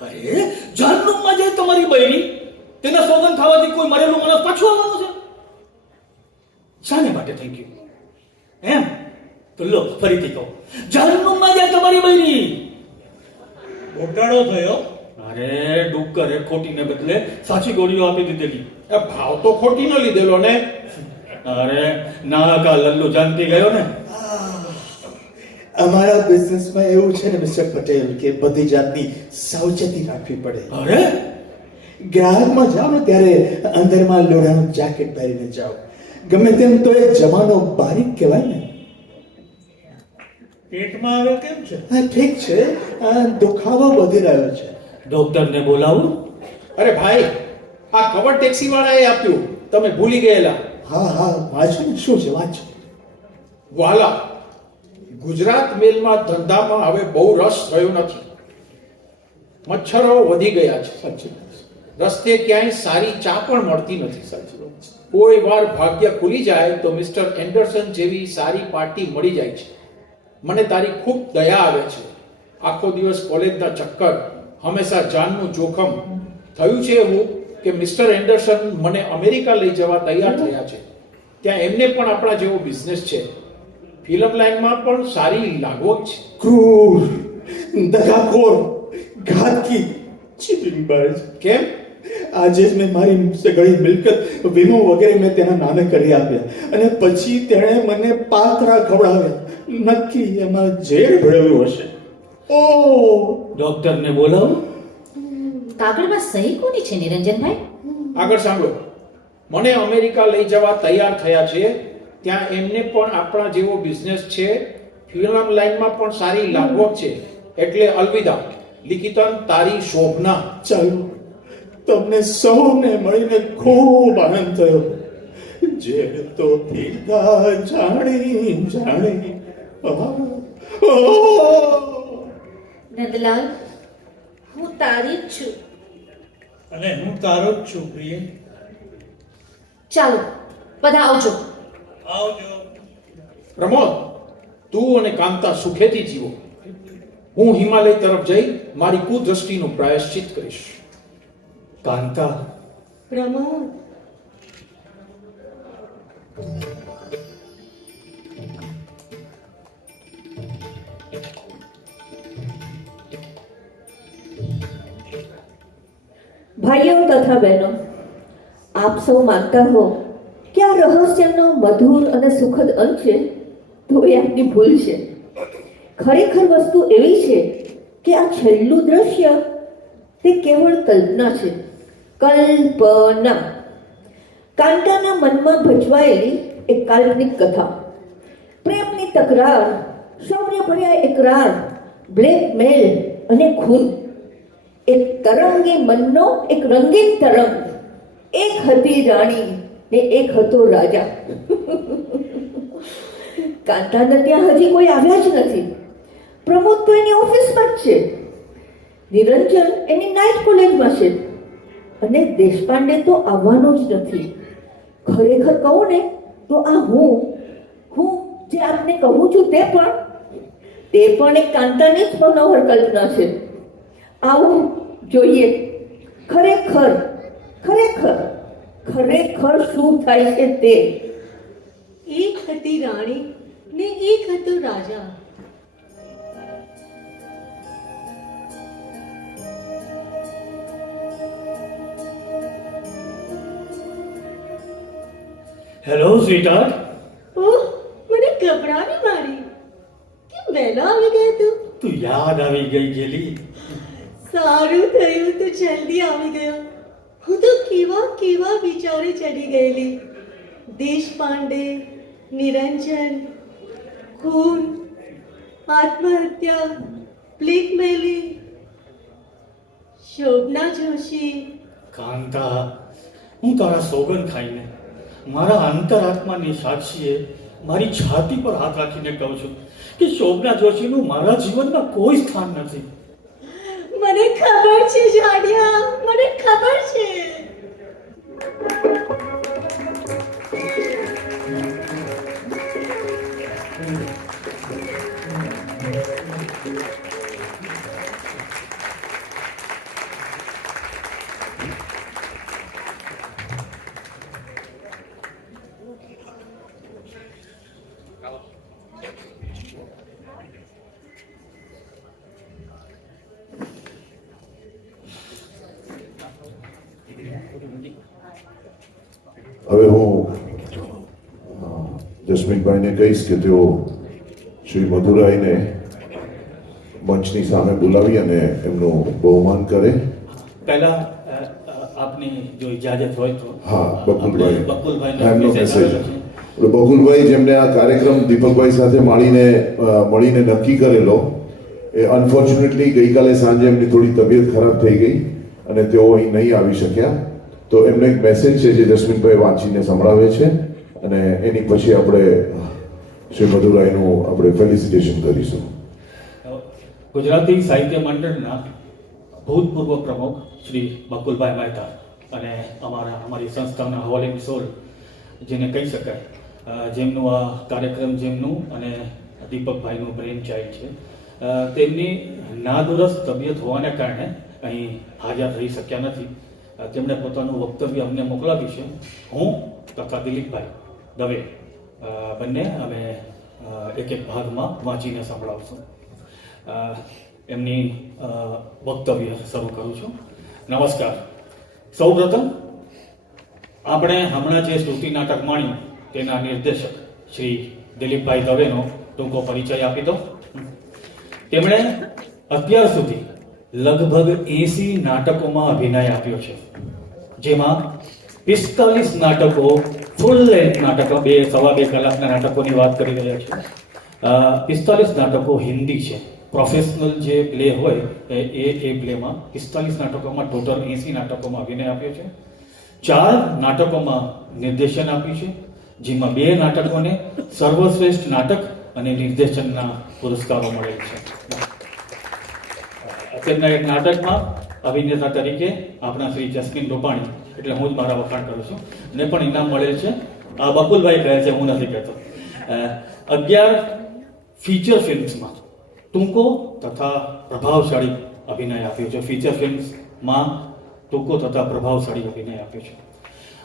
અરે જાનનું જે તમારી બૈરી, તેના સોગંદ ખાવાથી કોઈ મરેલું માણસ પાછું આવવાનું છે? શાને માટે થઈ ગયું એમ? તો લો ફરીથી કહો, જાનનું જે તમારી બૈરી. ઘોટાળો થયો. અરે ડુક્કરે ખોટીને બદલે સાચી ગોળીઓ આપી દીધેલી. ભાવ તો ખોટીનો લીધેલો ને. અરે ના કા લલ્લુ જાનતી ગયો ને. અમારા બિઝનેસમાં એવું છે ને મિસ્ટર પટેલ કે બધી જાતની સાવચેતી રાખવી પડે. અરે ગ્રાહકમાં જાઓ ને ત્યારે અંદરમાં લોઢાનું જેકેટ પહેરીને જાઓ. ગમે તેમ તો એ જમાનો બારીક કહેવાય ને. પેટમાં હવે કેમ છે? હા ઠીક છે, દુખાવો વધી રહ્યો છે. ડોક્ટરને બોલાવું? અરે ભાઈ, આ કવર ટેક્સી વાળાએ આપ્યું, તમે ભૂલી ગયેલા. હા વાંચો ને, શું છે વાંચો. વાલા, ગુજરાત મેલમાં ધંધામાં હવે બહુ રસ થયો નથી. મચ્છરો વધી ગયા છે. સાચી વાત છે. રસ્તે ક્યાંય સારી ચા પણ મળતી નથી. સાચી વાત છે. કોઈ વાર ભાગ્ય ખુલી જાય તો મિસ્ટર એન્ડરસન જેવી સારી પાર્ટી મળી જાય છે. મને તારી ખૂબ દયા આવે છે. આખો દિવસ કોલેજના ચક્કર, હંમેશા જાનનું જોખમ. થયું છે એવું કે મિસ્ટર એન્ડરસન મને અમેરિકા લઈ જવા તૈયાર થયા છે. ત્યાં એમને પણ આપણા જેવો બિઝનેસ છે. ફિલ્મ લાઈનમાં પણ સારી લાગવગ છે. ક્રૂર, દગાખોર, ઘાતકી, ચીટિંગ બાજ. કેમ? આજે જ મેં મારી સગળી મિલકત વીમો વગેરે મેં તેના નામે કરી આપ્યા અને પછી તેણે મને પાત્રા ખવડાવ્યા. નક્કી એમાં ઝેર ભળ્યું હશે. ઓ ડોક્ટરને બોલાવું? કાગળમાં સહી કોની છે નિરંજનભાઈ? આગળ સાંભળો. મને અમેરિકા લઈ જવા તૈયાર થયા છે. ત્યાં એમને પણ આપણા જેવો બિઝનેસ છે. ફિલ્મ લાઈનમાં પણ સારી લાગવગ છે. એટલે અલવિદા. લિખિતન, તારી શોભના. ચાલો, તમને સૌને મળીને ખૂબ આનંદ થયો. જે તો થીધા જાણી જાણી. નંદલાલ, હું તારી જ છું. અને હું તારો જ છું પ્રિય. ચાલો બધા આવજો. આવજો. પ્રમોદ, તું અને કાંતા સુખેથી જીવો. હું હિમાલય તરફ જઈ મારી કુદ્રષ્ટિનું પ્રાયશ્ચિત કરીશ. કાંતા, પ્રમોદ, ભાઈઓ તથા બહેનો, આપ સૌ માનતા હો કે આ રહસ્યનો મધુર અને સુખદ અંત છે, તો એ આપની ભૂલ છે. ખરેખર વસ્તુ એવી છે કે આ છેલ્લું દ્રશ્ય તે કેવળ કલ્પના છે. કલ્પના. કાંતાના મનમાં ભજવાયેલી એક કાલ્પનિક કથા. પ્રેમની તકરાર, શૌર્યભર્યા એકરાર, બ્લેકમેલ અને ખૂન. એક તરંગી મનનો એક રંગીન તરંગ. એક હતી રાણી ને એક હતો રાજા. કાંતાને ત્યાં હજી કોઈ આવ્યા જ નથી. પ્રમોદ તો એની ઓફિસમાં જ છે. નિરંજન એની નાઇટ કોલેજમાં છે અને દેશપાંડે તો આવવાનો જ નથી. ખરેખર કહું ને તો આ હું જે આપને કહું છું તે પણ એક કાંતાની જ મનોહર કલ્પના છે. આવું જોઈએ ખરેખર શું થાય છે તે. એક હતી રાણી ને એક હતો રાજા. હેલો સ્વીટહાર્ટ. ઓહ, મને ગભરાવી મારી. કેમ વહેલો આવી ગયો તું? તું યાદ આવી ગઈ ગેલી. સારું થયું તું જલ્દી આવી ગયો. હું તો કેવા વિચારે ચડી ગયેલી. દેશપાંડે, નિરંજન, ખૂન, આત્મહત્યા, બ્લેકમેલિંગ, શોભના જોશી. કાંતા, હું તારા સોગંદ ખાઈને મારા અંતરાત્માની સાક્ષીએ મારી છાતી પર હાથ રાખીને કહું છું કે શોભના જોશીનું મારા જીવનમાં કોઈ સ્થાન નથી. મને ખબર છે જાડિયા, મને ખબર છે. હવે હું જસમીનભાઈને કહીશ કે તેઓ શ્રી મધુરાઈને મંચની સામે બોલાવી અને એમનું બહુમાન કરે. પહેલા આપની જો ઇજાજત હોય તો હા, બકુલભાઈ. બકુલભાઈનો એમનો મેસેજ મેસેજ. આવેલો છે. બકુલભાઈ જેમને આ કાર્યક્રમ દીપકભાઈ સાથે મળીને નક્કી કરેલો, એ અનફોર્ચ્યુનેટલી ગઈકાલે સાંજે એમની થોડી તબિયત ખરાબ થઈ ગઈ અને તેઓ અહીં નહીં આવી શક્યા. તો એમને એક મેસેજ છે જે જસ્મીનભાઈ વાંચીને સંભળાવે છે અને એની પછી આપણે શ્રી મધુરાયનું આપણે ફેલિસિટેશન કરીશું. ગુજરાતી સાહિત્ય મંડળના ભૂતપૂર્વ પ્રમુખ શ્રી બકુલભાઈ મહેતા અને અમારી સંસ્થાના હોલિંગ સોલ જેને કહી શકાય, જેમનું આ કાર્યક્રમ જેમનું અને દીપકભાઈનું બ્રેન ચાઇલ્ડ છે, તેમની નાદુરસ્ત તબિયત હોવાને કારણે અહીં હાજર રહી શક્યા નથી. તેમણે પોતાનું વક્તવ્ય અમને મોકલાવ્યું છે. હું તથા દિલીપભાઈ દવે બંને અમે એક ભાગમાં વાંચીને સંભળાવશું. એમની વક્તવ્ય શરૂ કરું છું. નમસ્કાર. સૌપ્રથમ આપણે હમણાં જે સ્તુતિ નાટક માણ્યું તેના નિર્દેશક શ્રી દિલીપભાઈ દવેનો ટૂંકો પરિચય આપી દો. તેમણે અત્યાર સુધી લગભગ 80 નાટકોમાં અભિનય આપ્યો છે, જેમાં 45 નાટકો ફૂલ લેન્થ નાટકો, 2.5 કલાકના નાટકોની વાત કરી રહ્યા છે. 45 નાટકો હિન્દી છે. પ્રોફેશનલ જે પ્લે હોય એ પ્લેમાં 45 નાટકોમાં ટોટલ 80 નાટકોમાં અભિનય આપ્યો છે. 4 નાટકોમાં નિર્દેશન આપ્યું છે, જેમાં 2 નાટકોને સર્વશ્રેષ્ઠ નાટક અને નિર્દેશનના પુરસ્કારો મળેલ છે. તેમના એક નાટકમાં અભિનેતા તરીકે આપણા શ્રી જસ્મીન રૂપાણી, એટલે હું જ મારા વખાણ કરું છું, ને પણ ઇનામ મળેલ છે. આ બકુલભાઈ કહે છે, હું નથી કહેતો. 11 ફીચર ફિલ્મ્સમાં ટૂંકો તથા પ્રભાવશાળી અભિનય આપ્યો છે. ફીચર ફિલ્મ્સમાં ટૂંકો તથા પ્રભાવશાળી અભિનય આપ્યો છે.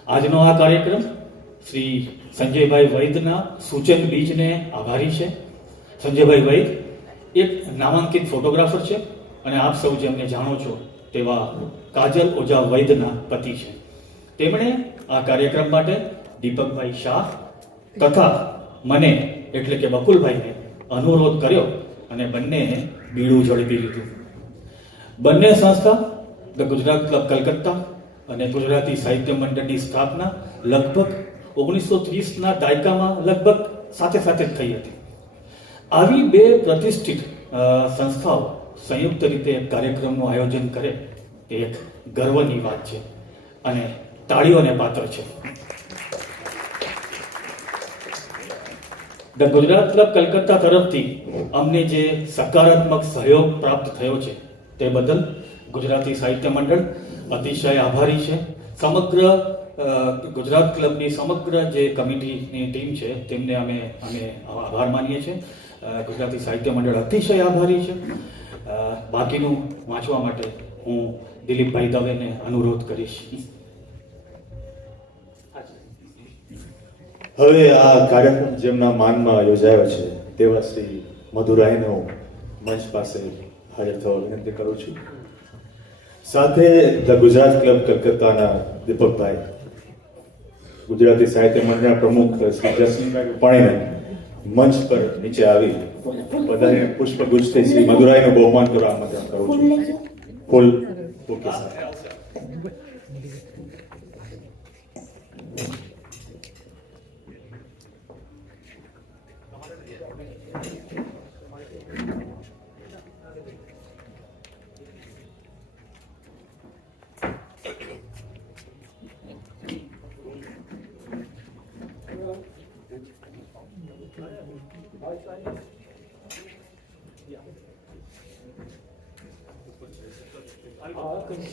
આજનો આ કાર્યક્રમ શ્રી સંજયભાઈ વૈદના સૂચન બીજને આભારી છે. સંજયભાઈ વૈદ એક નામાંકિત ફોટોગ્રાફર છે અને આપ સૌ જેમને જાણો છો તેવા કાજલ ઓઝા વૈદના પતિ છે. તેમણે આ કાર્યક્રમ માટે દીપકભાઈ શાહ તથા મને એટલે કે બકુલભાઈને અનુરોધ કર્યો અને બંનેએ બીડું ઝડપી લીધું. બંને સંસ્થા ધ ગુજરાત ક્લબ કલકત્તા અને ગુજરાતી સાહિત્ય મંડળની સ્થાપના લગભગ 1930ના દાયકામાં લગભગ સાથે જ થઈ હતી. આવી 2 પ્રતિષ્ઠિત સંસ્થાઓ સંયુક્ત રીતે એક કાર્યક્રમનું આયોજન કરે તે એક ગર્વની વાત છે અને તાળીઓને પાત્ર છે. ધ ગુજરાત ક્લબ કલકત્તા તરફથી અમને જે સકારાત્મક સહયોગ પ્રાપ્ત થયો છે તે બદલ ગુજરાતી સાહિત્ય મંડળ અતિશય આભારી છે. સમગ્ર ગુજરાત ક્લબની સમગ્ર જે કમિટીની ટીમ છે તેમને અમે આભાર માનીએ છીએ. ગુજરાતી સાહિત્ય મંડળ અતિશય આભારી છે. બાકીનું વાંચવા માટે હું દિલીપભાઈ દવેને અનુરોધ કરીશ. હવે આ કાર્યક્રમ જેમના માનમાં યોજાયો છે તેવા શ્રી મધુરાયનો મંચ પાસે હાજર થવા વિનંતી કરું છું. સાથે ધ ગુજરાત ક્લબ કલકત્તાના દીપકભાઈ, ગુજરાતી સાહિત્ય મંડળના પ્રમુખ શ્રી જસ્મીનભાઈ રૂપાણીને મંચ પર નીચે આવી બધાને પુષ્પગુચ્છથી શ્રી મધુરાયનું બહુમાન કરવા આમંત્રણ કરું છું. ફૂલ ઓકે સર.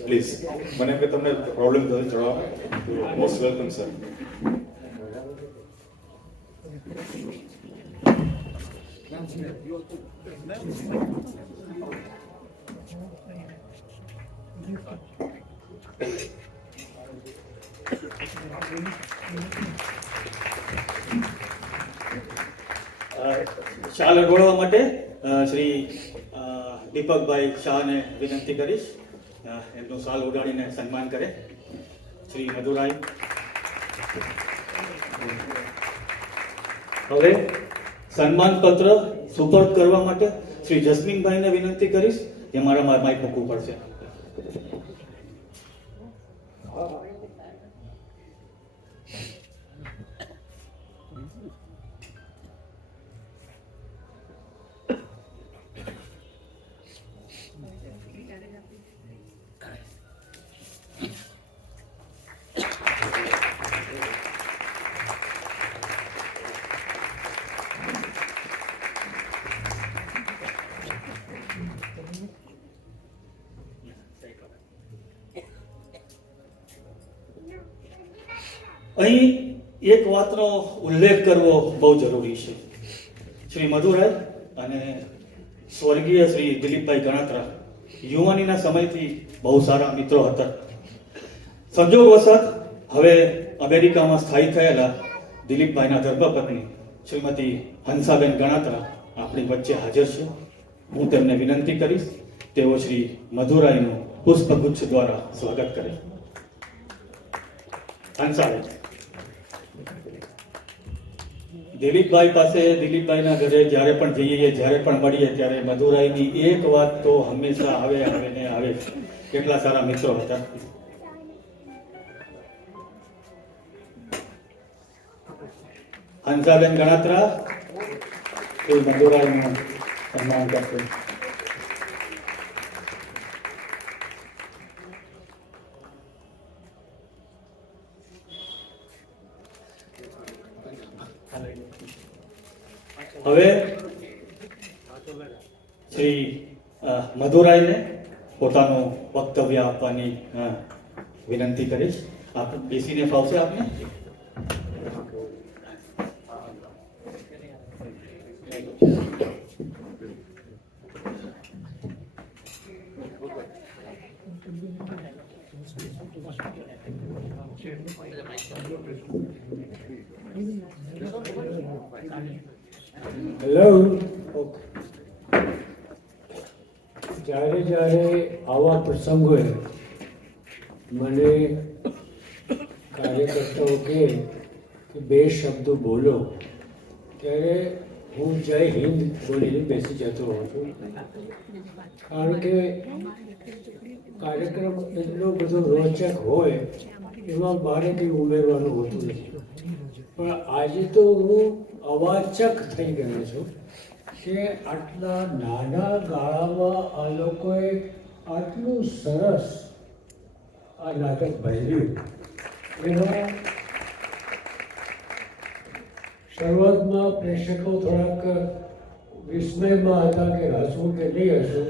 પ્લીઝ, મને કે તમને પ્રોબ્લેમ થશે ચડવા. Most welcome sir. શાલ અડવાડવા માટે શ્રી દીપકભાઈ શાહને વિનંતી કરીશ એમનું શાલ ઉડાડીને સન્માન કરે. શ્રી મધુરાય. હવે સન્માન પત્ર સુપર્દ કરવા માટે શ્રી જસ્મીનભાઈને વિનંતી કરીશ. જે મારા માઇક મૂકવું પડશે. અહીં એક વાતનો ઉલ્લેખ કરવો બહુ જરૂરી છે. શ્રી મધુરાય અને સ્વર્ગીય શ્રી દિલીપભાઈ ગણાત્રા યુવાનીના સમયથી બહુ સારા મિત્રો હતા. સંજોગવશાત હવે અમેરિકામાં સ્થાયી થયેલા દિલીપભાઈના ધર્મપત્ની શ્રીમતી હંસાબેન ગણાત્રા આપણી વચ્ચે હાજર છે. હું તેમને વિનંતી કરીશ તેઓ શ્રી મધુરાયનું પુષ્પગુચ્છ દ્વારા સ્વાગત કરે. હંસાબેન, દિલીપભાઈ પાસે, દિલીપભાઈના ઘરે જ્યારે પણ જઈએ, જ્યારે પણ મળીએ ત્યારે મધુરાયની એક વાત તો હંમેશા આવે ને આવે. કેટલા સારા મિત્રો હતા. હંસાબેન ગણાત્રા એ મધુરાયનું સન્માન કરશે. હવે શ્રી મધુરાયને પોતાનું વક્તવ્ય આપવાની વિનંતી કરીશ. આપ બેસીને ફાવશે આપને? હેલો. જ્યારે જ્યારે આવા પ્રસંગ હોય મને કાર્યકર્તાઓ કહે કે બે શબ્દો બોલો ત્યારે હું જય હિન્દ બોલીને બેસી જતો હોઉં છું. કારણ કે કાર્યક્રમ એટલો બધો રોચક હોય એમાં મારે કંઈ ઉમેરવાનું હોતું નથી. પણ આજે તો હું અવાચક થઈ ગયો છું કે આટલા નાના ગાળામાં આ લોકોએ આટલું સરસ આ નાટક ભજવ્યું. એમાં શરૂઆતમાં પ્રેક્ષકો થોડાક વિસ્મયમાં હતા કે હસવું કે નહીં હસવું,